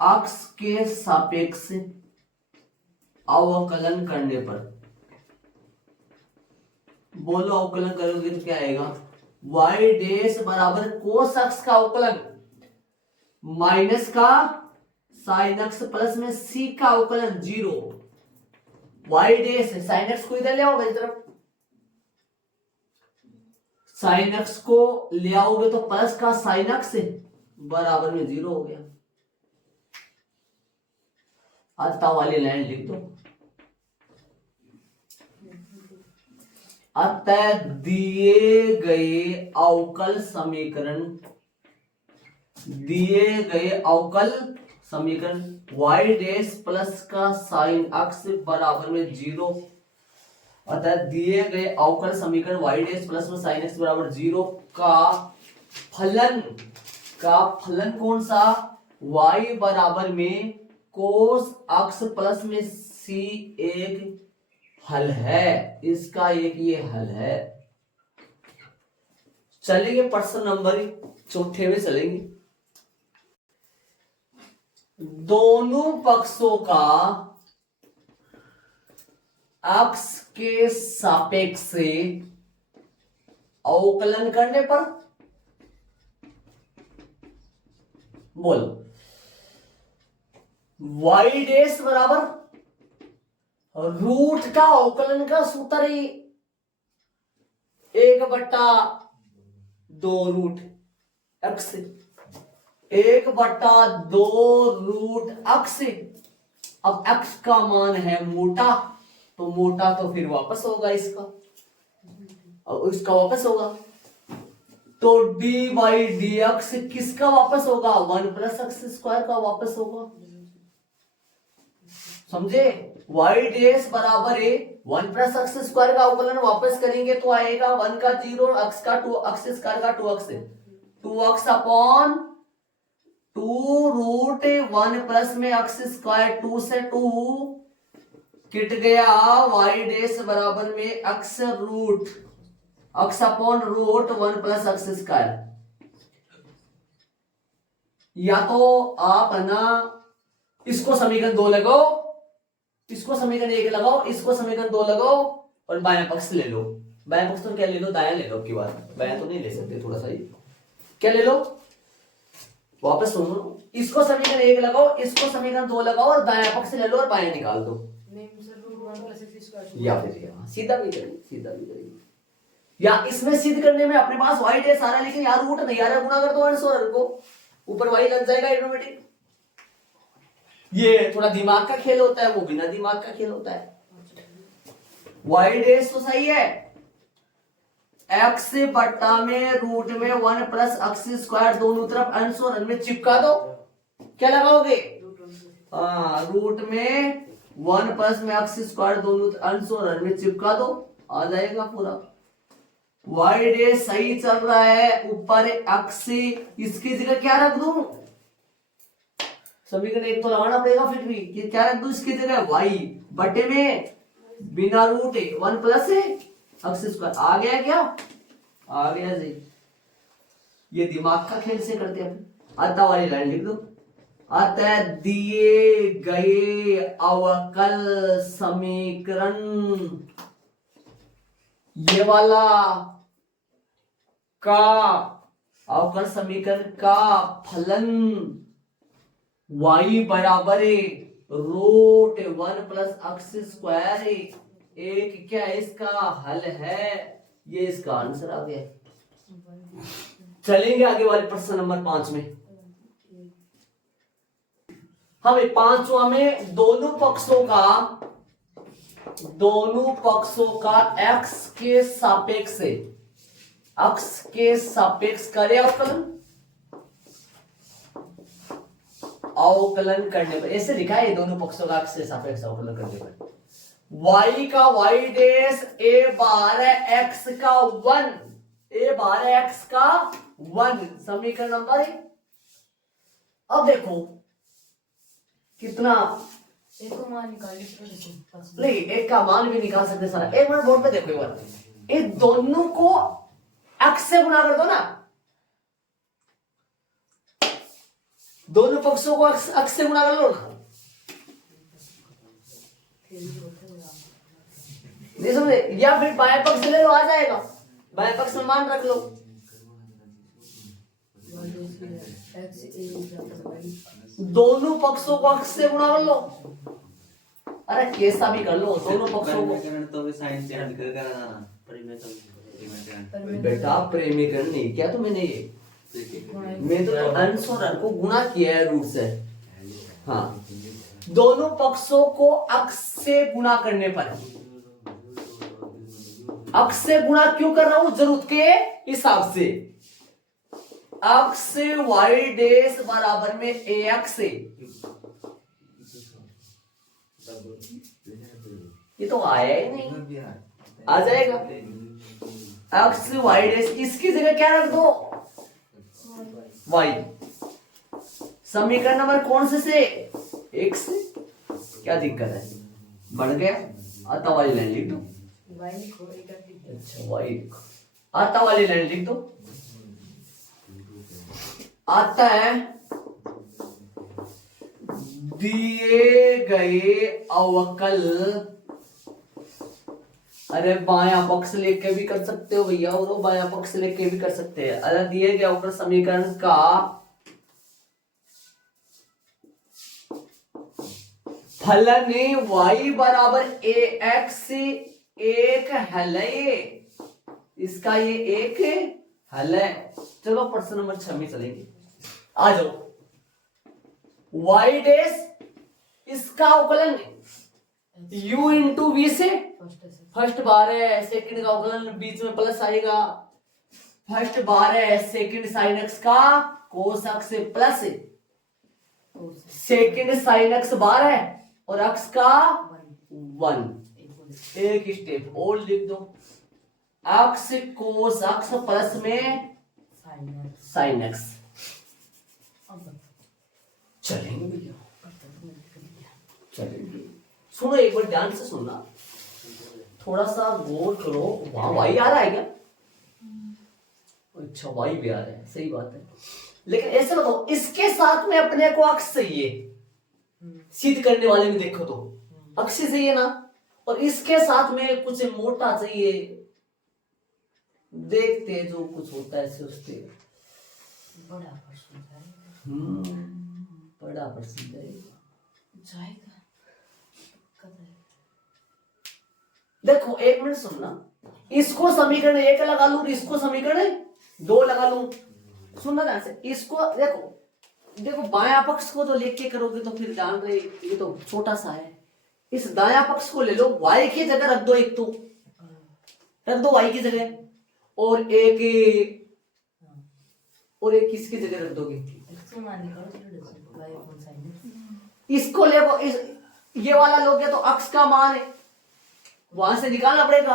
x के सापेक्ष अवकलन करने पर, बोलो अवकलन करोगे तो क्या आएगा, y डैश बराबर कोस x का अवकलन माइनस का साइन x प्लस में c का अवकलन 0। y डैश साइन x को इधर ले आओगे, तरफ साइन x को ले आओगे तो प्लस का साइन x बराबर में 0 हो गया। अतः वाली लाइन लिख दो, अतः दिए गए अवकल समीकरण y डैश प्लस का साइन x बराबर में 0, अतः दिए गए अवकल समीकरण y डैश प्लस में साइन x बराबर 0 का फलन कौन सा, y बराबर में कोस x प्लस में c एक हल है, इसका एक ये हल है। चलेंगे प्रश्न नंबर चौथे में चलेंगे। दोनों पक्षों का x के सापेक्ष से अवकलन करने पर, बोलो y डैश बराबर रूट का अवकलन का सूत्र ही 1/2 रूट x, 1/2 रूट x। अब x का मान है मोटा, तो मोटा तो फिर वापस होगा इसका, और इसका वापस होगा, तो dy dx किसका वापस होगा, 1 प्लस x स्क्वायर का वापस होगा। समझे, y डैश बराबर है 1 प्लस x स्क्वायर का अवकलन वापस करेंगे तो आएगा 1 का 0, x का 2, x स्क्वायर का 2x, 2x upon 2 root 1 plus में x स्क्वायर, 2 से 2 किट गया, y डैश बराबर में x root x upon root 1 plus x square. या तो आप है ना इसको समीकरण 2 लगाओ, इसको समीकरण 1 लगाओ, इसको समीकरण 2 लगाओ और बायां पक्ष ले लो। बायां पक्ष तो क्या ले लो, दायां ले लो, की बात बायां तो नहीं ले सकते, थोड़ा सा ही क्या ले लो, वापस सुनो, इसको समीकरण 1 लगाओ, इसको समीकरण 2 लगाओ और दायां पक्ष ले लो और बायां निकाल दो, या फिर सीधा भी करेंगे, या इसमें सिद्ध करने में अपने पास y डैश आ रहा है लेकिन यार रूट नहीं आ रहा, गुणा कर दो अंश और को, ऊपर y लग जाएगा ऑटोमेटिक। ये थोड़ा दिमाग का खेल होता है, वो बिना दिमाग का खेल होता है। y डैश तो सही है, x बट्टा में रूट में 1 प्लस x स्क्वायर दोनों तरफ अंश और हर में चिपका दो, क्या लगाओगे, रूट में 1 प्लस में x स्क्वायर दोनों अंश और हर में चिपका दो, आ जाएगा पूरा। y डैश सही चल रहा है, ऊपर x, इसकी जगह क्या रख दूं, समीकरण 1 तो लगाना पड़ेगा, फिर भी ये क्या रख दूं इसकी जगह, y बटे में बिना रूट 1 प्लस x स्क्वायर, आ गया क्या, आ गया जी। ये दिमाग का खेल से करते हैं। अतः वाली लाइन लिख दो, अतः दिए गए अवकल समीकरण ये वाला का अवकल समीकरण का फलन y बराबर है रूट 1+x² है। एक क्या इसका हल है, ये इसका आंसर आ गया। चलेंगे आगे वाले प्रश्न नंबर 5 में। हमें 5वां में दोनों पक्षों का x के सापेक्ष करे अवकलन करने पर, ऐसे लिखा है दोनों पक्षों का x के सापेक्ष अवकलन करने पर y का y dash a bar x का 1 समीकरण नंबर 1। अब देखो कितना, एक को मान निकालिए नहीं एक का मान भी निकाल सकते सारा। एक मिनट बोर्ड पे देखो एक बार, इन दोनों को x से गुणा कर दो ना, दोनों पक्षों को x से गुणा कर लो ना। नहीं समझे, या फिर बाएं पक्ष ले लो, आ जाएगा। बाएं पक्ष में मान रख लो, दोनों पक्षों को x से गुणा कर लो। अरे कैसा भी कर लो, दोनों पक्षों को। तो भी साइन से हल कर करना ना बेटा प्रेमीकरण नहीं किया तो मैंने मैं तो अंश और हर को गुणा किया है रूट से। हाँ, दोनों पक्षों को x से गुणा करने पर, x से गुणा क्यों कर रहा हूं, जरूरत के हिसाब से। x से y डैश बराबर में ax है, ये तो आया ही नहीं, आ जाएगा। x से y डैश, इसकी जगह क्या रख दो, y। समीकरण नंबर कौन से एक से, क्या दिक्कत है, बढ़ गया। आता वाली लाइन लिख दो, अच्छा y लिखो, आता वाली लाइन लिख दो। आता है दिए गए अवकल, अरे बायां पक्ष लेके भी कर सकते हो भैया, और बायां पक्ष लेके भी कर सकते हैं। अरे दिए गए अवकल समीकरण का फलन y बराबर ax एक हल है, इसका ये एक हल है। चलो प्रश्न नंबर 6 में चलेंगे, आ जाओ। y डैश इसका अवकलन u इंटू वी से, फर्स्ट बार है, सेकंड का अवकलन बीच में प्लस आएगा। फर्स्ट बार है सेकंड साइन एक्स का कोस एक्स से प्लस, सेकंड साइन एक्स बार है और एक्स का 1। एक स्टेप और लिख दो, एक्स कोस एक्स प्लस में साइन एक्स। चलेंगे भैया, चलेंगे। सुनो एक बार ध्यान से सुनना, थोड़ा सा गौर करो। वहां वाई आ रहा है क्या, अच्छा वाई भी आ रहा है, सही बात है। लेकिन ऐसे बताओ, इसके साथ में अपने को अक्ष चाहिए, सिद्ध करने वाले में देखो तो अक्ष चाहिए ना, और इसके साथ में कुछ मोटा चाहिए। देखते जो कुछ होता है सोचते, बड़ा प्रश्न जाएगा। देखो एक मिनट सुनना, इसको समीकरण 1 लगा लू, इसको समीकरण 2 लगा लू। सुनना ध्यान से, इसको देखो बायां पक्ष को तो लेके करोगे तो फिर जान रहे ये तो छोटा सा है। इस दायां पक्ष को ले लो, y की जगह रख दो, एक तो रख दो y की जगह, और एक किसकी जगह रख दोगे, इसको ले ये वाला लोगे तो अक्ष का मान है, वहां से निकालना पड़ेगा।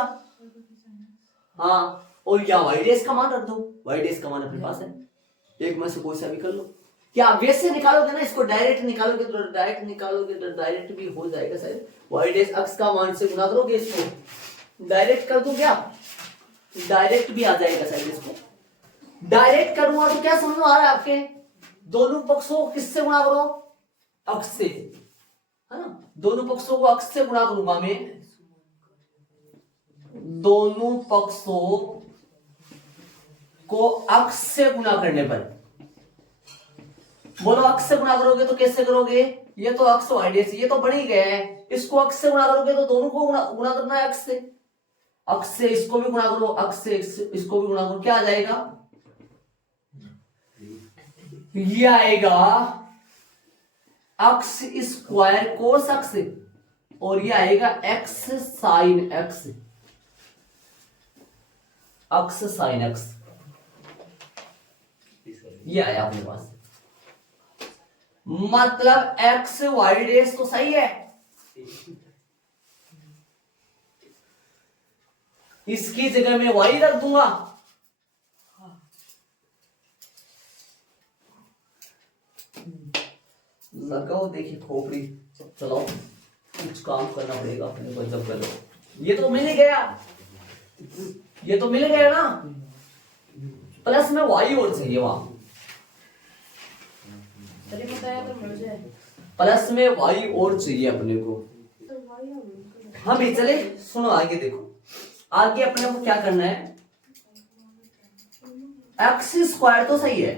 हाँ, और या y डैश का मान रख दो, y डैश का मान अपने पास है, एक में से कोई सा भी कर लो। क्या वैसे निकालोगे ना, इसको डायरेक्ट निकालोगे तो डायरेक्ट भी हो जाएगा शायद। y डैश अक्ष का मान से गुना करोगे, इसको डायरेक्ट कर दो, क्या डायरेक्ट भी आ जाएगा शायद। इसको डायरेक्ट करूंगा तो क्या समझ में आ रहा है आपके, दोनों पक्षों को किससे गुणा करो, अक्ष से, है ना। दोनों पक्षों को अक्ष से गुणा करूंगा मैं, दोनों पक्षों को अक्ष से गुना करने पर, बोलो अक्ष से गुना करोगे तो कैसे करोगे? ये तो अक्ष वाई डैश ये तो बन ही गया है, इसको अक्ष से गुना करोगे तो दोनों को गुना करना है अक्ष से। अक्ष से इसको भी गुना करो, अक्ष से इसको भी गुना करो, क्या आ जाएगा? ये आएगा अक्ष स्क्वायर कोस अक्ष, और ये आएगा एक्स साइन एक्स, अक्ष साइन एक्स, ये आया अपने पास। मतलब एक्स वाई डैश तो सही है, इसकी जगह में वाई रख दूंगा, लगाओ देखिए खोपड़ी, चलो कुछ काम करना पड़ेगा अपने को। जब कर लो, ये तो मिल गया, ये तो मिल गया ना, प्लस में वाई और चाहिए वहां, प्लस में वाई और चाहिए अपने को। हाँ भाई चले सुनो आगे देखो, आगे अपने को क्या करना है? एक्स स्क्वायर तो सही है,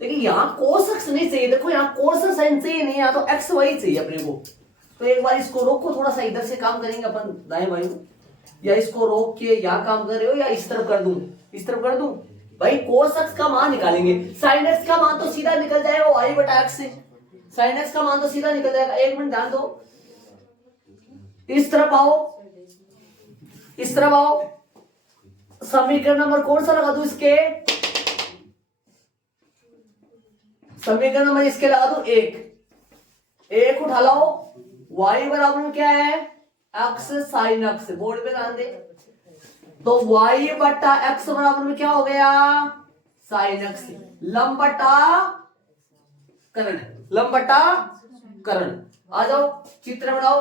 लेकिन यहाँ कोस एक्स नहीं चाहिए। देखो यहाँ कोस साइन चाहिए नहीं, यहाँ तो एक्स वाई चाहिए अपने को। तो एक बार इसको रोको, थोड़ा सा इधर से काम करेंगे अपन दाएं बाएं, या इसको रोक के यहाँ काम कर रहे हो, या इस तरफ कर दूं, इस तरफ कर दूं भाई। कोस एक्स का मान निकालेंगे, साइन एक्स का मान तो सीधा निकल जाएगा वाई बटा एक्स से, साइन एक्स का मान तो सीधा निकल जाएगा। एक मिनट ध्यान दो, इस तरफ आओ, इस तरफ आओ, समीकरण नंबर कौन सा लगा दूं इसके? समीकरण नंबर इसके लगा दो एक उठा लाओ, y बराबर में क्या है? एक्स साइन एक्स, बोर्ड पे ध्यान दे। तो y बटा एक्स बराबर में क्या हो गया? साइन एक्स, लंब बटा कर्ण, लंब बटा कर्ण। आ जाओ चित्र बनाओ,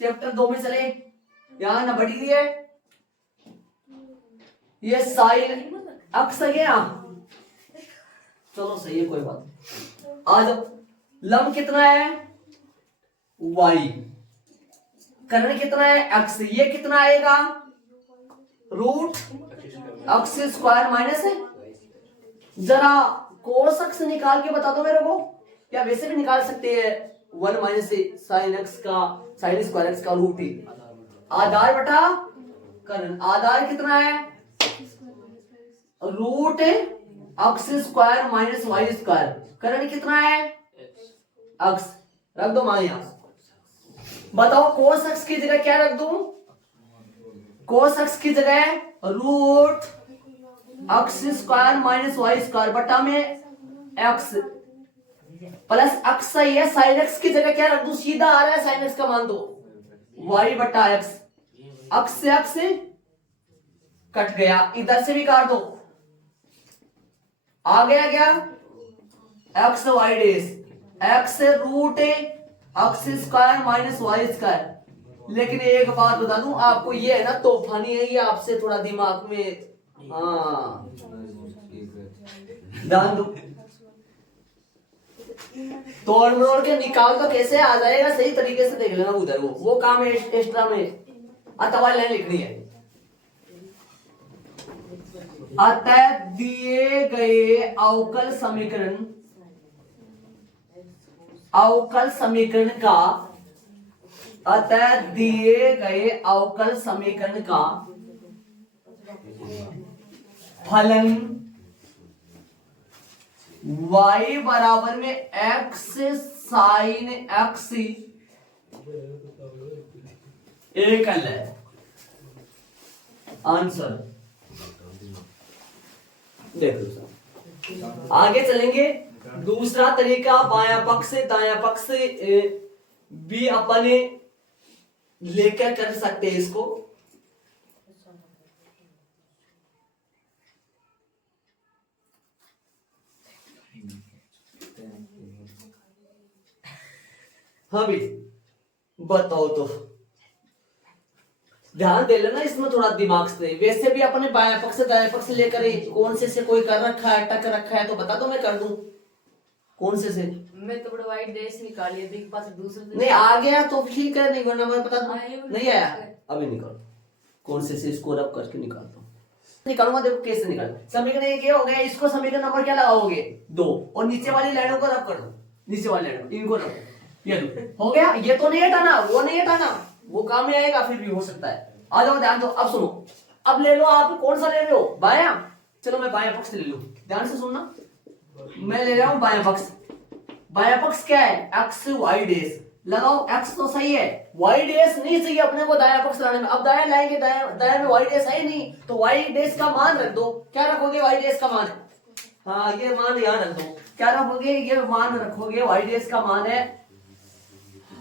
चैप्टर 2 में चले, यहां ना बढ़ी है, ये साइन एक्स है क्या? चलो सही है कोई बात। आ जाओ, लंब कितना है? y, कर्ण कितना है? x, ये कितना आएगा? रूट एक्स स्क्वायर माइनस है। जरा कोस एक्स निकाल के बता दो मेरे को, या वैसे भी निकाल सकते हैं, 1 माइनस साइन एक्स का, साइन स्क्वायर एक्स का रूट ही आधार बटा कर्ण। आधार कितना है? Root x square minus y square. कर्ण कितना है? एक्स। रख दो मान यहां। बताओ कोस एक्स की जगह क्या रख दूं? कोस एक्स की जगह root x square minus y square बटा में एक्स प्लस एक्स सही है। साइन एक्स की जगह क्या रख दूं? सीधा आ रहा है साइन एक्स का मान दो, वाई बटा एक्स। एक्स से कट गया, इधर से भी काट दो, आ गया क्या? X y dash, x root x square minus y square. लेकिन एक बात बता दूं आपको, ये है ना तूफानी है, ये आपसे थोड़ा दिमाग में ध्यान दो, तोड़ मरोड़ के निकाल तो कैसे आ जाएगा सही तरीके से देख लेना उधर, वो काम है एक्स्ट्रा में। अथवा लाइन लिखनी है, अतः दिए गए अवकल समीकरण का, अतः दिए गए अवकल समीकरण का फलन y बराबर में x साइन x एकल है। आंसर देखो, आगे चलेंगे। दूसरा तरीका बायां पक्ष से दायां पक्ष से भी अपन लेकर कर सकते हैं इसको। हाँ भी बताओ, तो ध्यान दे लेना इसमें थोड़ा दिमाग से। वैसे भी अपने बायां पक्ष से दायां पक्ष लेकर कौन से कोई कर रखा है, टक रखा है तो बता दो, मैं कर दूं। कौन से मैं तो बड़ा वाइट देश निकालिए, पास दूसरे नहीं आ गया तो ठीक है, नहीं वरना मैं बता दूं। नहीं आया अभी निकाल। कौन से इसको रब करके निकालता हूँ, निकालूंगा। देखो कैसे निकाल, समीकरण एक ये हो गया, इसको समीकरण नंबर क्या लगाओगे 2, और नीचे वाली लाइनों को रब कर दो, नीचे वाली लाइनों इनको रब, ये लो हो गया। ये तो नहीं हटाना, वो नहीं हटाना, वो काम में आएगा, फिर भी हो सकता है। आ जाओ ध्यान दो, अब सुनो, अब ले लो आप, कौन सा ले रहे हो, बायां, चलो मैं बायां पक्ष ले लूं, ध्यान से सुनना, मैं ले रहा हूं बायां पक्ष। बायां पक्ष क्या है, एक्स वाई डेस, लगाओ एक्स तो सही है, वाई डेस नहीं चाहिए अपने को दायां पक्ष लाने में। अब दायां लाएंगे, दायां में वाई डेस है नहीं, तो वाई डेस का मान रख दो। क्या रखोगे, वाई डेस का मान, हाँ ये मान यहाँ रख दो। क्या रखोगे, ये मान रखोगे, वाई डेस का मान है,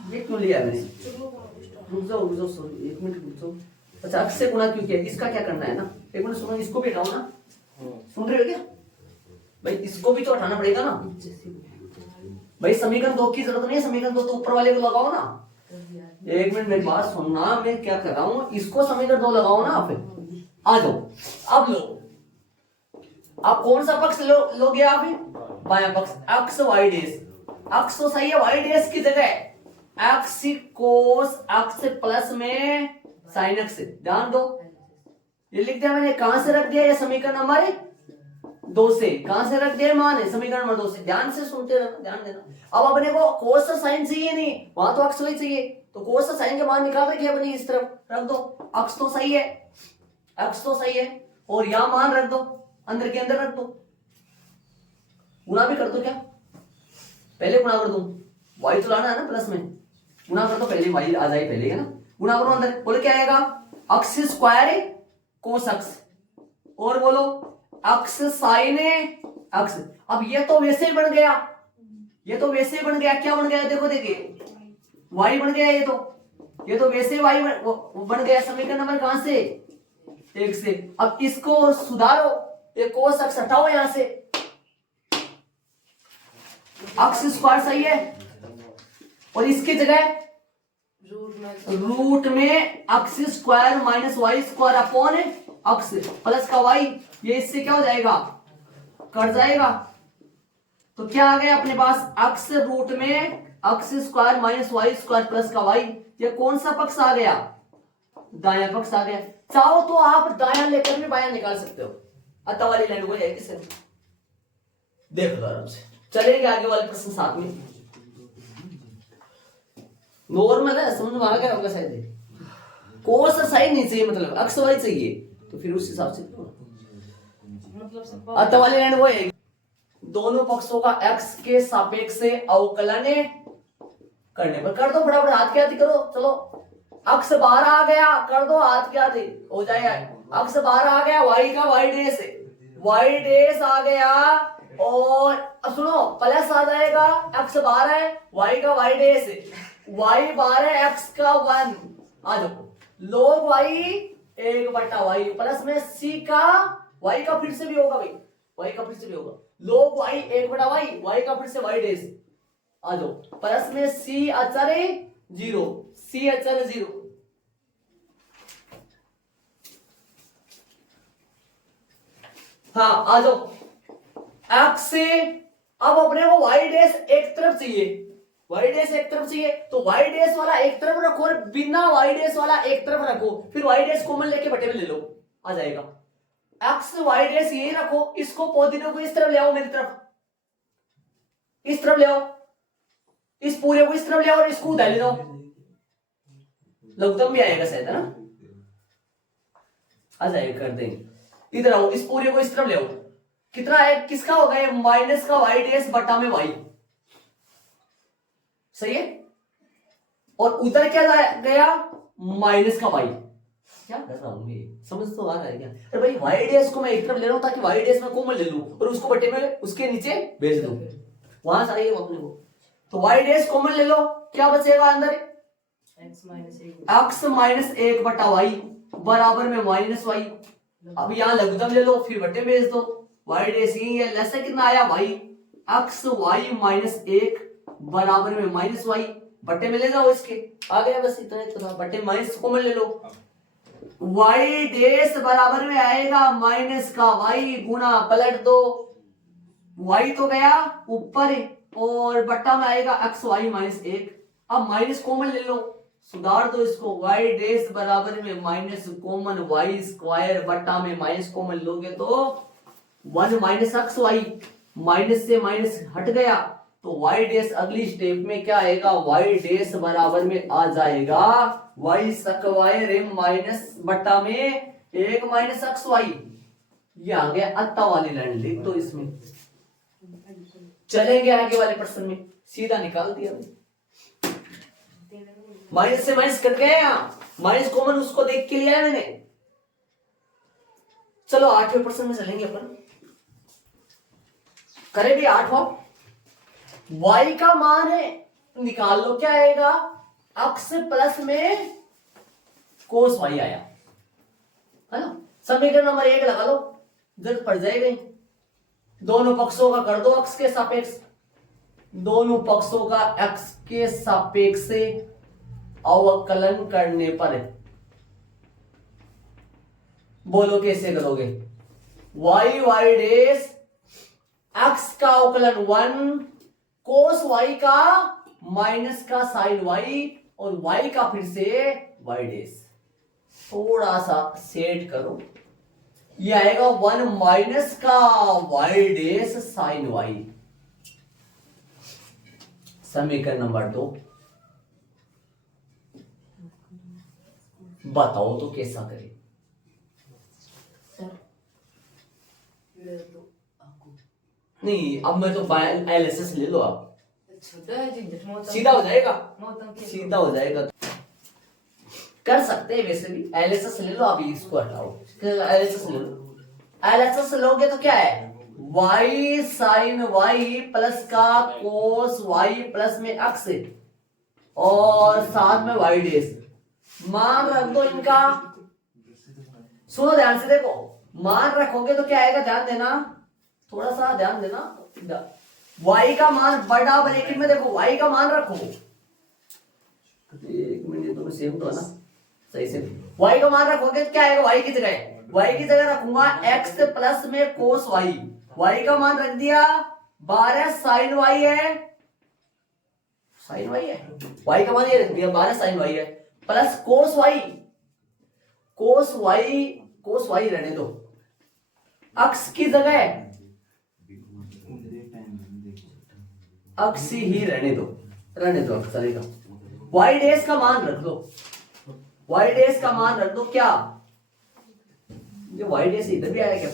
ये क्यों लिया मैंने, रुक जाओ सॉरी, एक मिनट रुक जाओ। अच्छा एक्स से गुणा क्यों किया, इसका क्या करना है ना, एक मिनट सुनो, इसको भी हटाओ ना, सुन रहे हो क्या भाई, इसको भी तो हटाना पड़ेगा ना भाई। समीकरण 2 की जरूरत नहीं है, समीकरण 2 तो ऊपर वाले को लगाओ ना। एक मिनट मेरी बात सुनना, मैं क्या कर रहा हूं, इसको समीकरण 2 लगाओ ना, फिर आ जाओ। अब लो, आप कौन सा पक्ष लोगे आप, बायां पक्ष, एक्स वाई डेस, एक्स तो सही है, वाई डेस की जगह एक्स कोस एक्स प्लस में साइन एक्स, ध्यान दो, ये लिख दिया मैंने, कहां से रख दिया, ये समीकरण नंबर 2 से, कहां से रख दिया, मान है समीकरण नंबर 2 से, ध्यान से सुनते रहना, ध्यान देना। अब अपने को कोस साइन चाहिए नहीं, वहां तो अक्स वही चाहिए, तो कोस साइन के मान निकाल रखे अपनी, इस तरफ रख दो, अक्स तो सही है, अक्स तो सही है, और यहां मान रख दो, अंदर के अंदर रख दो, गुणा भी कर दो, क्या पहले गुणा कर दो, वाई तो लाना है ना प्लस में, गुणा कर दो पहले, वाई आ जाए पहले, है ना, गुणा करो अंदर, बोले क्या आएगा, अक्स स्क्वायर कोस अक्स, और बोलो अक्स साइन अक्स। अब ये तो वैसे ही बन गया, ये तो वैसे ही बन गया, क्या बन गया, देखो देखिए, वाई बन गया, ये तो वैसे ही वाई बन गया, समीकरण नंबर कहां से 1 से। अब इसको सुधारो, ये कोस अक्स हटाओ यहां से, अक्स स्क्वायर सही है, और इसकी जगह रूट में x square minus y square upon x plus का वाई, ये इससे क्या हो जाएगा, कट जाएगा, तो क्या आ गया अपने पास, अक्स रूट में x square minus y square plus का वाई, ये कौन सा पक्ष आ गया, दायां पक्ष आ गया। चाहो तो आप दायां लेकर भी बायां निकाल सकते हो, अतः वाली लाइन को है किसे, देख लो आराम से, चलेंगे आगे वाले प्रश्न साथ में, नॉर्मल है, समझ में आ गया होगा शायद, कोस साइन नहीं चाहिए, मतलब अक्स वाई चाहिए, तो फिर उस हिसाब से अतः वाली लाइन वो है, दोनों पक्षों का एक्स के सापेक्ष से अवकलन करने पर, कर दो फटाफट, हाथ के आदि करो, चलो, अक्स 12 आ गया, कर दो हाथ के आदि, हो जाएगा, अक्स 12 आ गया, वाई का वाई डेस आ गया, और अब सुनो प्लस आ जाएगा, एक्स 12 है, वाई का वाई डेस, वाई 12 एक्स का 1, आ जाओ, log वाई 1/y प्लस में सी का, वाई का फिर से भी होगा भाई, वाई का फिर से भी होगा, log वाई 1/y, वाई का फिर से वाई डेस, आ जाओ, प्लस में सी अचर 0, सी अचर 0, हाँ आ जाओ, एक्स से अब अपने को वाई डेस एक तरफ चाहिए, वाई डेस एक तरफ चाहिए, तो वाई डेस वाला एक तरफ रखो और बिना वाई डेस वाला एक तरफ रखो, फिर वाई डेस कॉमन लेके बटे में ले लो, आ जाएगा, एक्स वाई डेस यही रखो, इसको पौधे को इस तरफ ले आओ, मेरी तरफ इस तरफ ले आओ, इस पूरे को इस तरफ ले आओ, और इसको उधर ले जाओ, लघुत्तम भी आएगा शायद, है ना, आ जाएगा, कर देंगे, इधर आओ, इस पूरे को इस तरफ ले आओ, कितना है, किसका होगा ये, माइनस का वाई डेस बटा में वाई, सही है, और उधर क्या गया, माइनस का वाई, क्या कर रहा हूं ये, समझ तो आ रहा है क्या, अरे भाई वाई डेस को मैं एक तरफ ले रहा हूं, ताकि वाई डेस में कॉमन ले लूं, और उसको बटे में उसके नीचे भेज दूं, वहां से आइए अपने को, तो वाई डेस कॉमन ले लो, क्या बचेगा अंदर, एक्स माइनस 1/y बराबर में माइनस वाई, अब यहाँ लघुत्तम ले लो, फिर बटे भेज दो, वाई डेस यही है, लैसे कितना आया वाई, एक्स वाई माइनस 1 बराबर में माइनस वाई, बटे में ले जाओ इसके, आ गया बस इतना, इतना बटे माइनस कॉमन ले लो, वाई डेस बराबर में आएगा माइनस का वाई गुना पलट दो, वाई तो गया ऊपर और बट्टा में आएगा एक्स वाई माइनस 1, अब माइनस कॉमन ले लो, सुधार दो इसको। वाई डेस बराबर में माइनस कॉमन वाई स्क्वायर बट्टा में माइनस कॉमन लोगे तो 1 माइनस एक्स वाई, माइनस से माइनस हट गया तो वाई डेस अगली स्टेप में क्या आएगा, वाई डेस बराबर में आ जाएगा वाई स्क्वायर एम माइनस बट्टा में 1 माइनस एक्स वाई। ये आ गया अत्ता वाली लाइन, लिख दो इसमें। चलेंगे आगे वाले प्रश्न में, सीधा निकाल दिया माइनस से माइनस कट गया, माइनस कॉमन उसको देख के लिया है मैंने। चलो 8वें प्रश्न में चलेंगे अपन, करें भी 8वां। y का मान है निकाल लो, क्या आएगा, अक्स प्लस में कोस y आया है ना। समीकरण नंबर 1 लगा लो, जरूरत पड़ जाएगी। दोनों पक्षों का कर दो x के सापेक्ष, दोनों पक्षों का x के सापेक्ष से अवकलन करने पर बोलो कैसे करोगे। y डेस x का अवकलन 1 कोस y का माइनस का साइन y और y का फिर से y डेस। थोड़ा सा सेट करो, ये आएगा 1 माइनस का y डेस साइन y। समीकरण नंबर 2 बताओ तो कैसा करें। नहीं अब मैं तो एलएसएस ले लो आप, सीधा हो जाएगा, सीधा हो जाएगा। कर सकते हैं वैसे भी, एलएसएस ले लो आप, इसको हटाओ, एलएसएस ले लो। एलएसएस लोगे तो क्या है, y साइन y प्लस का कोस y प्लस में x और साथ में y डेस। मान रख दो इनका, सुनो ध्यान से, देखो मान रखोगे तो क्या आएगा, ध्यान देना, थोड़ा सा ध्यान देना। y का मान बड़ा ब्रैकेट में देखो, y का मान रखो, एक मिनट तो सेम तो है ना सही से। y का मान रखोगे तो क्या आएगा, y की जगह रखूंगा x प्लस में कोस y का मान रख दिया 12 साइन y है, साइन y है, y का मान ये रख दिया 12 साइन y है, प्लस कोस y रहने दो, अक्स की जगह अक्स ही रहने दो अक्स चलेगा। y डेस का मान रख दो, y डेस का मान रख दो, क्या ये y डेस इधर भी आया क्या,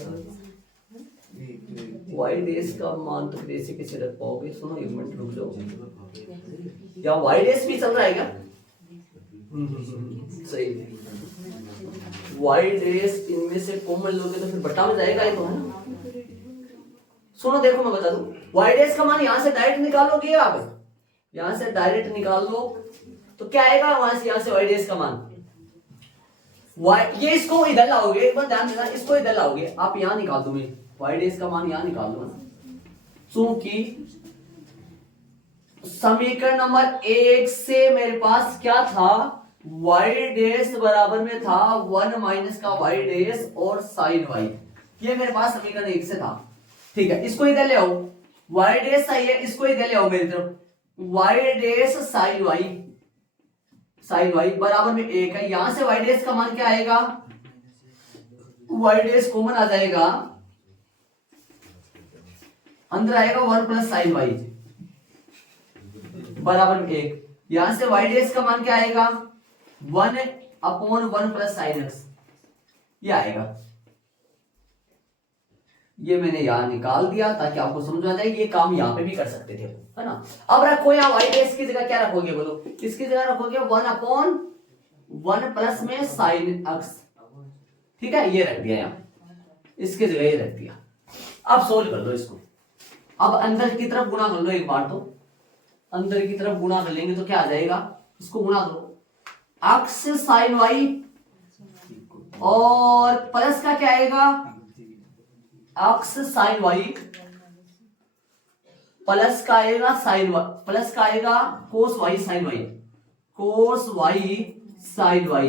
y डेस का मान तो कैसे कैसे रख पाओगे, सुनो एक मिनट रुक जाओ, क्या y डेस भी चल रहा है क्या, सही। y डेस इनमें से कॉमन लोगे तो फिर बटा में जाएगा ये तो, है ना। सुनो देखो मैं बता दूं, y डेस का मान यहां से डायरेक्ट निकालोगे आप, यहां से डायरेक्ट निकाल लो तो क्या आएगा, वहां से यहां से y डेस का मान y, ये इसको इधर लाओगे, एक बार ध्यान देना, इसको इधर लाओगे आप, यहां निकाल दो, मैं y डेस का मान यहां निकाल दो ना, क्योंकि समीकरण नंबर 1 से मेरे पास क्या था, y डेस बराबर में था 1 माइनस का y डेस और साइन y, ये मेरे पास समीकरण 1 से था, ठीक है। इसको इधर ले आओ, y डेस सही है, इसको इधर ले आओ मेरी तरफ, y डेस साइन y बराबर में 1 है, यहां से y डेस का मान क्या आएगा, y डेस कॉमन आ जाएगा, अंदर आएगा 1 प्लस साइन y बराबर में 1, यहां से y डेस का मान क्या आएगा, 1 अपॉन 1 प्लस साइन x, ये आएगा। ये मैंने यहां निकाल दिया ताकि आपको समझ आ जाए, ये काम यहां पे भी कर सकते थे, है ना। अब रखो यहाँ y डेस की जगह क्या रखोगे बोलो, इसकी जगह रखोगे 1 अपॉन 1 प्लस में साइन x, ठीक है, ये रख दिया यहाँ, इसकी जगह ये रख दिया। अब सोल्व कर लो इसको, अब अंदर की तरफ गुणा कर लो एक बार, तो अंदर की तरफ गुणा कर लेंगे तो क्या आ जाएगा, इसको गुणा करो, x साइन y और प्लस का क्या आएगा, x साइन y प्लस का आएगा साइन y, प्लस का आएगा कोस y साइन y, कोस y साइन y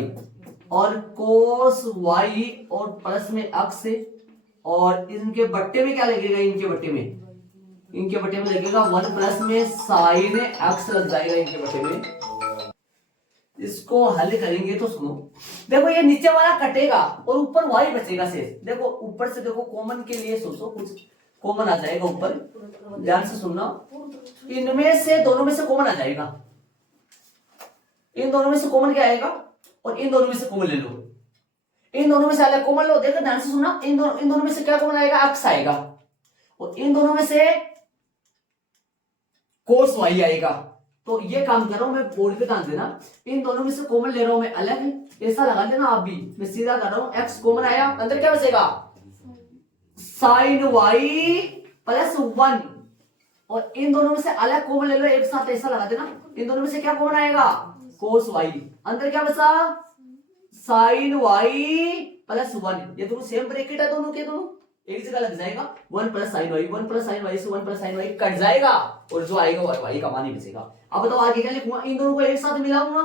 और कोस y और प्लस में x, और इनके बट्टे में क्या लगेगा, इनके बट्टे में लगेगा 1 प्लस में साइन x लग जाएगा इनके बट्टे में, इसको हल करेंगे तो सुनो, देखो ये नीचे वाला कटेगा और ऊपर वाई बचेगा शेष। देखो ऊपर से देखो कॉमन के लिए सोचो, कुछ कॉमन आ जाएगा ऊपर, ध्यान से सुनना। इनमें से दोनों में से कॉमन आ जाएगा, इन दोनों में से कॉमन क्या आएगा और इन दोनों में से कॉमन ले लो, इन दोनों में से अलग कॉमन लो। देखो ध्यान से सुनना, इन दोनों में से क्या कॉमन आएगा, एक्स आएगा, और इन दोनों में से कोस वाई आएगा। तो ये काम कर रहा हूं मैं, बोर्ड पे ध्यान देना, इन दोनों में से कॉमन ले रहा हूं मैं अलग है, ऐसा लगा देना आप भी। मैं सीधा कर रहा हूं, एक्स कॉमन आया, अंदर क्या बचेगा, साइन वाई प्लस 1, और इन दोनों में से अलग कॉमन ले लो एक साथ, ऐसा लगा देना। इन दोनों में से क्या कॉमन आएगा, कोस वाई, अंदर क्या बचा, साइन वाई प्लस 1। ये दोनों सेम ब्रैकेट है, दोनों के दोनों एक जगह लग जाएगा। 1 plus sine y, 1 plus sine y से 1 प्लस साइन वाई कट जाएगा, और जो आएगा वो वाई का मान ही बचेगा। अब बताओ आगे क्या लिखूंगा, इन दोनों को एक साथ मिलाऊंगा,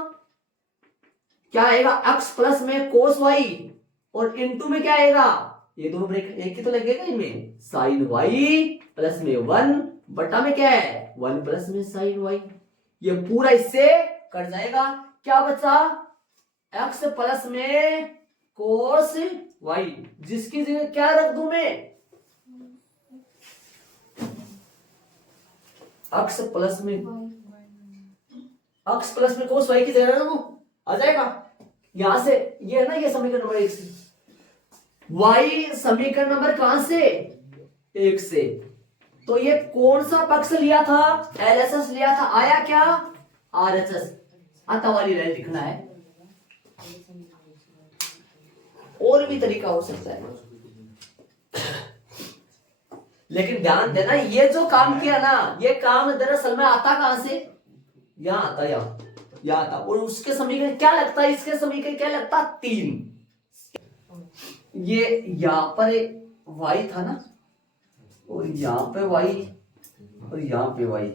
क्या आएगा, x प्लस में कोस वाई, और इनटू में क्या आएगा, ये दोनों ब्रैकेट एक ही तो लगेगा इनमें, साइन वाई प्लस में 1 बटा में क्या है, 1 प्लस में साइन वाई। ये पूरा इससे कट जाएगा, क्या बचा, x प्लस में कोस वाई, जिसकी जगह क्या रख दूं मैं, x प्लस में कोस वाई की जगह रख दूं, आ जाएगा। यहां से ये है ना, ये समीकरण नंबर 1 से, y समीकरण नंबर कहां से, 1 से। तो ये कौन सा पक्ष लिया था, LHS लिया था, आया क्या, RHS। आता वाली लाइन लिखना है, और भी तरीका हो सकता है, लेकिन ध्यान देना, ये जो काम किया ना, ये काम दरअसल में आता कहां से, यहां आता, यहां आता, और उसके समीकरण क्या लगता है, इसके समीकरण क्या लगता, 3। ये यहां पर y था ना, और यहां पे y, और यहां पे y,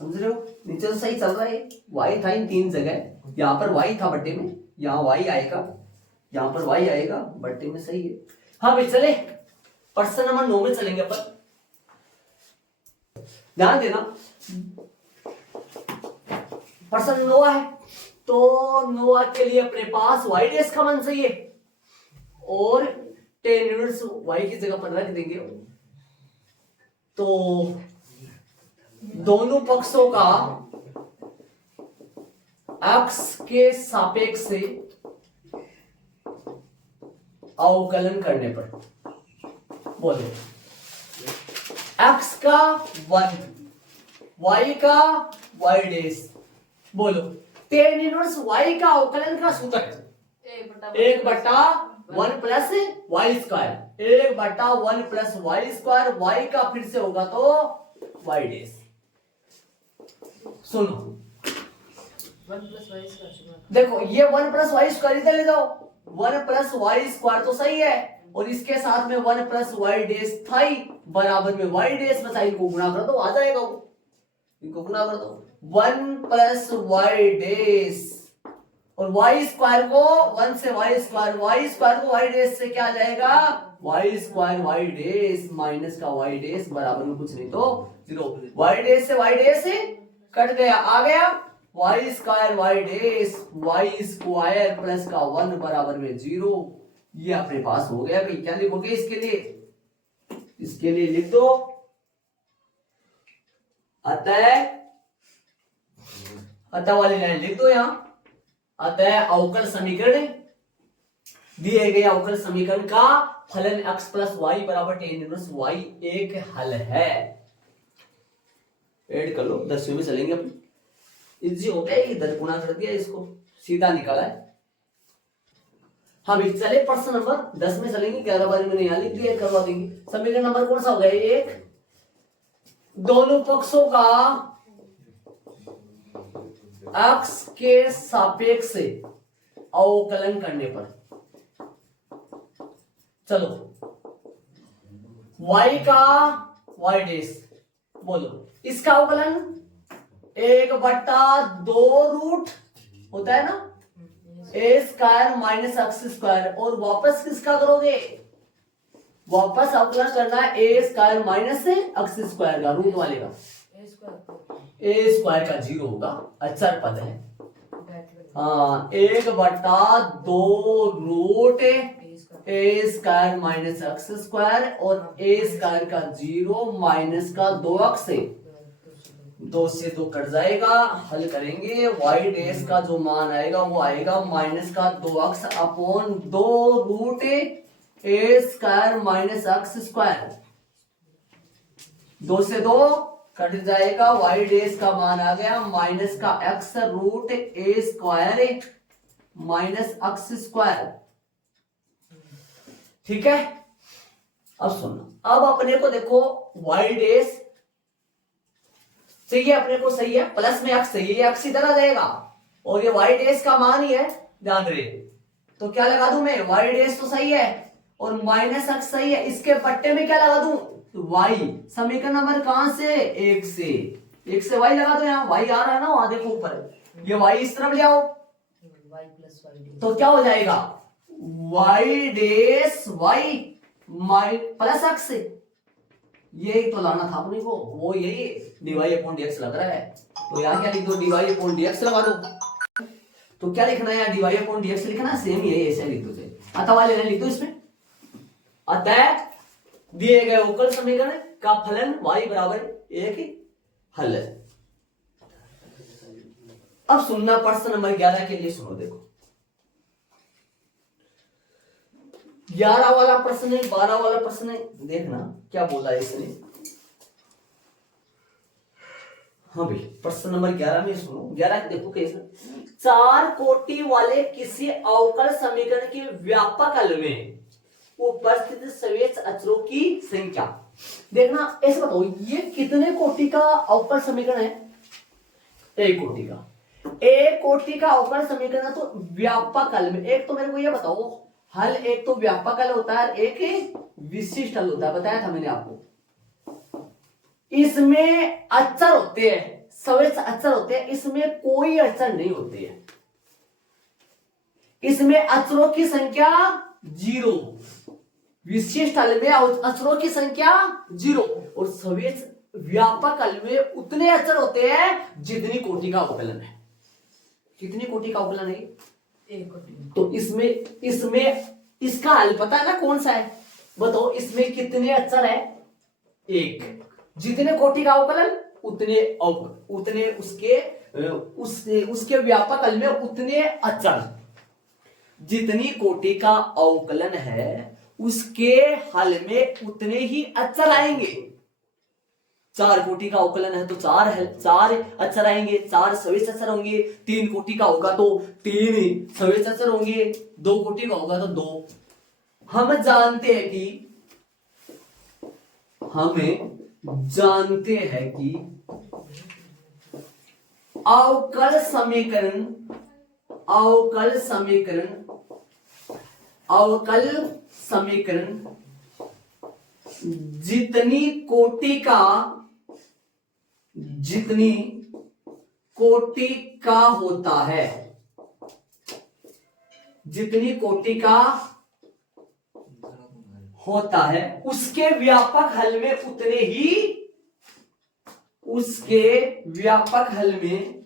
समझ रहे हो, नीचे तो सही चल रहा है, y था इन 3 जगह, यहां पर y था बट्टे में, यहां y आएगा, यहां पर y आएगा बट्टे में, सही है। हाँ भाई चले प्रश्न नंबर 9 में चलेंगे अपन, ध्यान देना, प्रश्न 9 है, तो 9 के लिए अपने पास y डैश का मान चाहिए, और tan इनवर्स y की जगह पर रख देंगे। तो दोनों पक्षों का x के सापेक्ष से अवकलन करने पर, बोलो x का 1, y का y डैश, बोलो tan इनवर्स y का अवकलन का सूत्र 1/1 plus y square, 1/1 plus y square, y का फिर से होगा तो वाई डैश। सुनो 1 प्लस वाई स्क्वायर, देखो ये 1 प्लस वाई स्क्वायर इधर ले जाओ, 1 प्लस वाई स्क्वायर तो सही है, और इसके साथ में 1 प्लस वाई डैश था ही, बराबर में वाई डैश बचा, इनको गुणा कर दो, आ जाएगा वो, इनको गुणा कर दो, 1 प्लस वाई डैश, और वाई स्क्वायर को 1 से वाई स्क्वायर को वाई डैश से क्या जाएगा, y square y dash minus का वाई डैश बराबर में कुछ नहीं तो 0, वाई डैश से वाई डैश कट गया, आ गया y square y dash, y square plus का 1 बराबर में 0। ये अपने पास हो गया भाई। क्या लिखोगे इसके लिए, इसके लिए लिख दो, अतः वाली लाइन लिख दो यहां, अतः अवकल समीकरण, दिए गए अवकल समीकरण का फलन x प्लस वाई बराबर tan इनवर्स y एक हल है। ऐड कर लो, 10वें में चलेंगे अपन, इजी हो गया, इधर गुणा कर दिया, इसको सीधा निकाला है। हाँ भाई चले प्रश्न नंबर 10 में चलेंगे, 11 बार मैंने यहाँ लिख दिया, करवा देंगे। समीकरण नंबर कौन सा हो गया, एक, दोनों पक्षों का x के सापेक्ष से अवकलन करने पर, चलो y का y डैश, बोलो इसका अवकलन 1/2 रूट होता है ना, ए स्क्वायर माइनस एक्स स्क्वायर, और वापस किसका करोगे, वापस अवकलन करना है ए स्क्वायर माइनस एक्स स्क्वायर का, रूट वाले का, ए स्क्वायर का 0 होगा, अचर पद है, हाँ 1/2 ए स्क्वायर माइनस एक्स स्क्वायर और ए स्क्वायर का 0 माइनस का 2x है, 2 से 2 कट जाएगा। हल करेंगे वाई डैश का जो मान आएगा वो आएगा माइनस का 2x अपॉन 2 ए स्क्वायर माइनस एक्स स्क्वायर, 2 से 2 कट जाएगा। वाई डैश का मान आ गया माइनस का x रूट ए स्क्वायर माइनस एक्स स्क्वायर। ठीक है, अब सुनो, अब अपने को देखो वाई डैश चाहिए, अपने को सही है, प्लस में एक्स चाहिए, एक्स इधर आ जाएगा और ये वाई डैश का मान ही है, ध्यान रहे। तो क्या लगा दूं मैं, वाई डैश तो सही है और माइनस एक्स सही है, इसके पट्टे में क्या लगा दूं, वाई। समीकरण नंबर कहां से, 1 से वाई लगा दो, यहाँ वाई आ रहा है ना, वहां देखो ऊपर, ये वाई इस तरफ ले आओ, वाई प्लस वाई तो क्या हो जाएगा, y dash y plus x. ये तो लाना था अपने को, वो यही डीवाई अपॉन डीएक्स लग रहा है, तो यहाँ क्या लिख दो, डीवाई अपॉन डीएक्स लगा दो। तो क्या लिखना है यहाँ, डीवाई अपॉन डीएक्स लिखना, सेम ही है, ऐसे लिख दो, अतः लेना लिख दो इसमें। अतः दिए गए अवकल समीकरण का फलन y बराबर 1 हल है। अब सुनना प्रश्न नंबर 11 के लिए, सुनो देखो 11 वाला प्रश्न है, 12 वाला प्रश्न है, देखना क्या बोला है इसने। हाँ भाई, प्रश्न नंबर 11 में सुनो, 11 देखो कैसे, 4 कोटि वाले किसी अवकल समीकरण के व्यापक हल में उपस्थित सवेच अचरों की संख्या। देखना ऐसे बताओ, ये कितने कोटि का अवकल समीकरण है, एक कोटि का, एक कोटि का अवकल समीकरण है, तो व्यापक हल में, एक तो मेरे को ये बताओ हल, एक तो व्यापक हल होता है, एक विशिष्ट हल होता है, बताया था मैंने आपको। इसमें अचर होते हैं, सवेच अचर होते हैं, इसमें कोई अचर नहीं होती है, इसमें अचरों की संख्या 0, विशिष्ट हल में अचरों की संख्या 0 और सवेच व्यापक हल में उतने अचर होते हैं जितनी कोटि का अवकलन है। कितनी कोटि का अवकलन है, एक कोटि। तो इसमें इसका हल पता है ना कौन सा है, बताओ इसमें कितने अचर है, 1। जितने कोटि का अवकलन उतने उसके व्यापक हल में उतने अचर, जितनी कोटि का अवकलन है उसके हल में उतने ही अचर आएंगे। 4 कोटि का अवकलन है तो 4 अचर आएंगे, 4 सवेच अचर होंगे, 3 कोटि का होगा तो 3 सवेच अचर होंगे, 2 कोटि का होगा तो 2। हम जानते हैं कि अवकल समीकरण जितनी कोटि का होता है, जितनी कोटि का होता है उसके व्यापक हल में उतने ही, उसके व्यापक हल में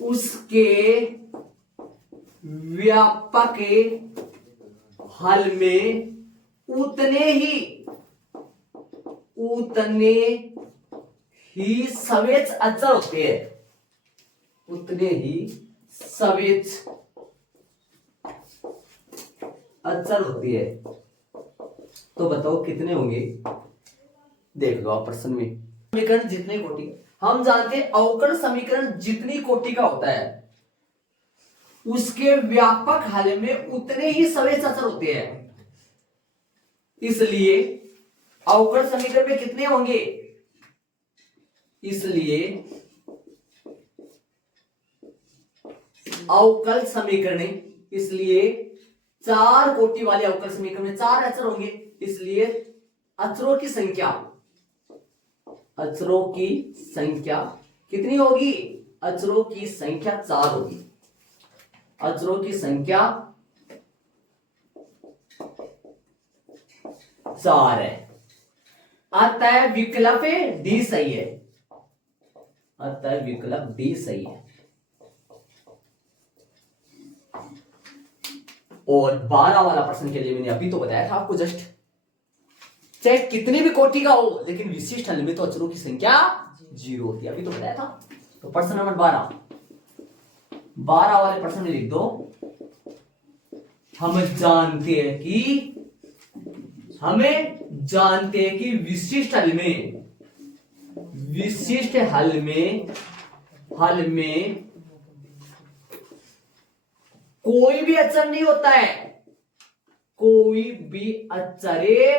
उतने ही सवेच अचर होते हैं, उतने ही सवेच अचर होती है। तो बताओ कितने होंगे, देख लो आप प्रश्न में। समीकरण जितने कोटि, हम जानते हैं अवकल समीकरण जितनी कोटि का होता है उसके व्यापक हल में उतने ही सवेच अचर होते हैं, इसलिए अवकल समीकरण में कितने होंगे, इसलिए अवकल समीकरण, इसलिए 4 कोटि वाले अवकल समीकरण में 4 अचर होंगे, इसलिए अचरों की संख्या कितनी होगी, अचरों की संख्या 4 होगी, अचरों की संख्या 4 है। अतः विकल्प डी सही है, अतः विकल्प डी सही है। और 12 वाला प्रश्न के लिए मैंने अभी तो बताया था आपको जस्ट, चाहे कितनी भी कोटि का हो लेकिन विशिष्ट हल में तो अचरों की संख्या 0 होती है, अभी तो बताया था। तो प्रश्न नंबर 12 वाले प्रश्न में लिख दो, हमें जानते हैं कि विशिष्ट हल में कोई भी अचर नहीं होता है, कोई भी अचरे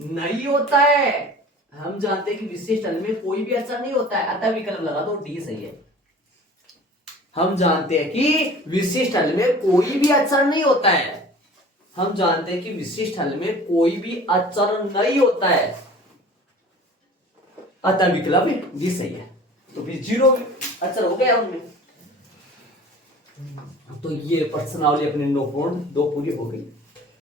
नहीं होता है। हम जानते हैं कि विशिष्ट हल में कोई भी अचर नहीं होता है, अतः विकल्प लगा दो, डी सही है। हम जानते हैं कि विशिष्ट हल में कोई भी अचर नहीं होता है, हम जानते हैं कि विशिष्ट हल में कोई भी अचर नहीं होता है, अतः विकल्प डी सही है। तो फिर 0 अचर हो गया उनमें। तो ये प्रश्नावली अपने 9.2 पूरी हो गई।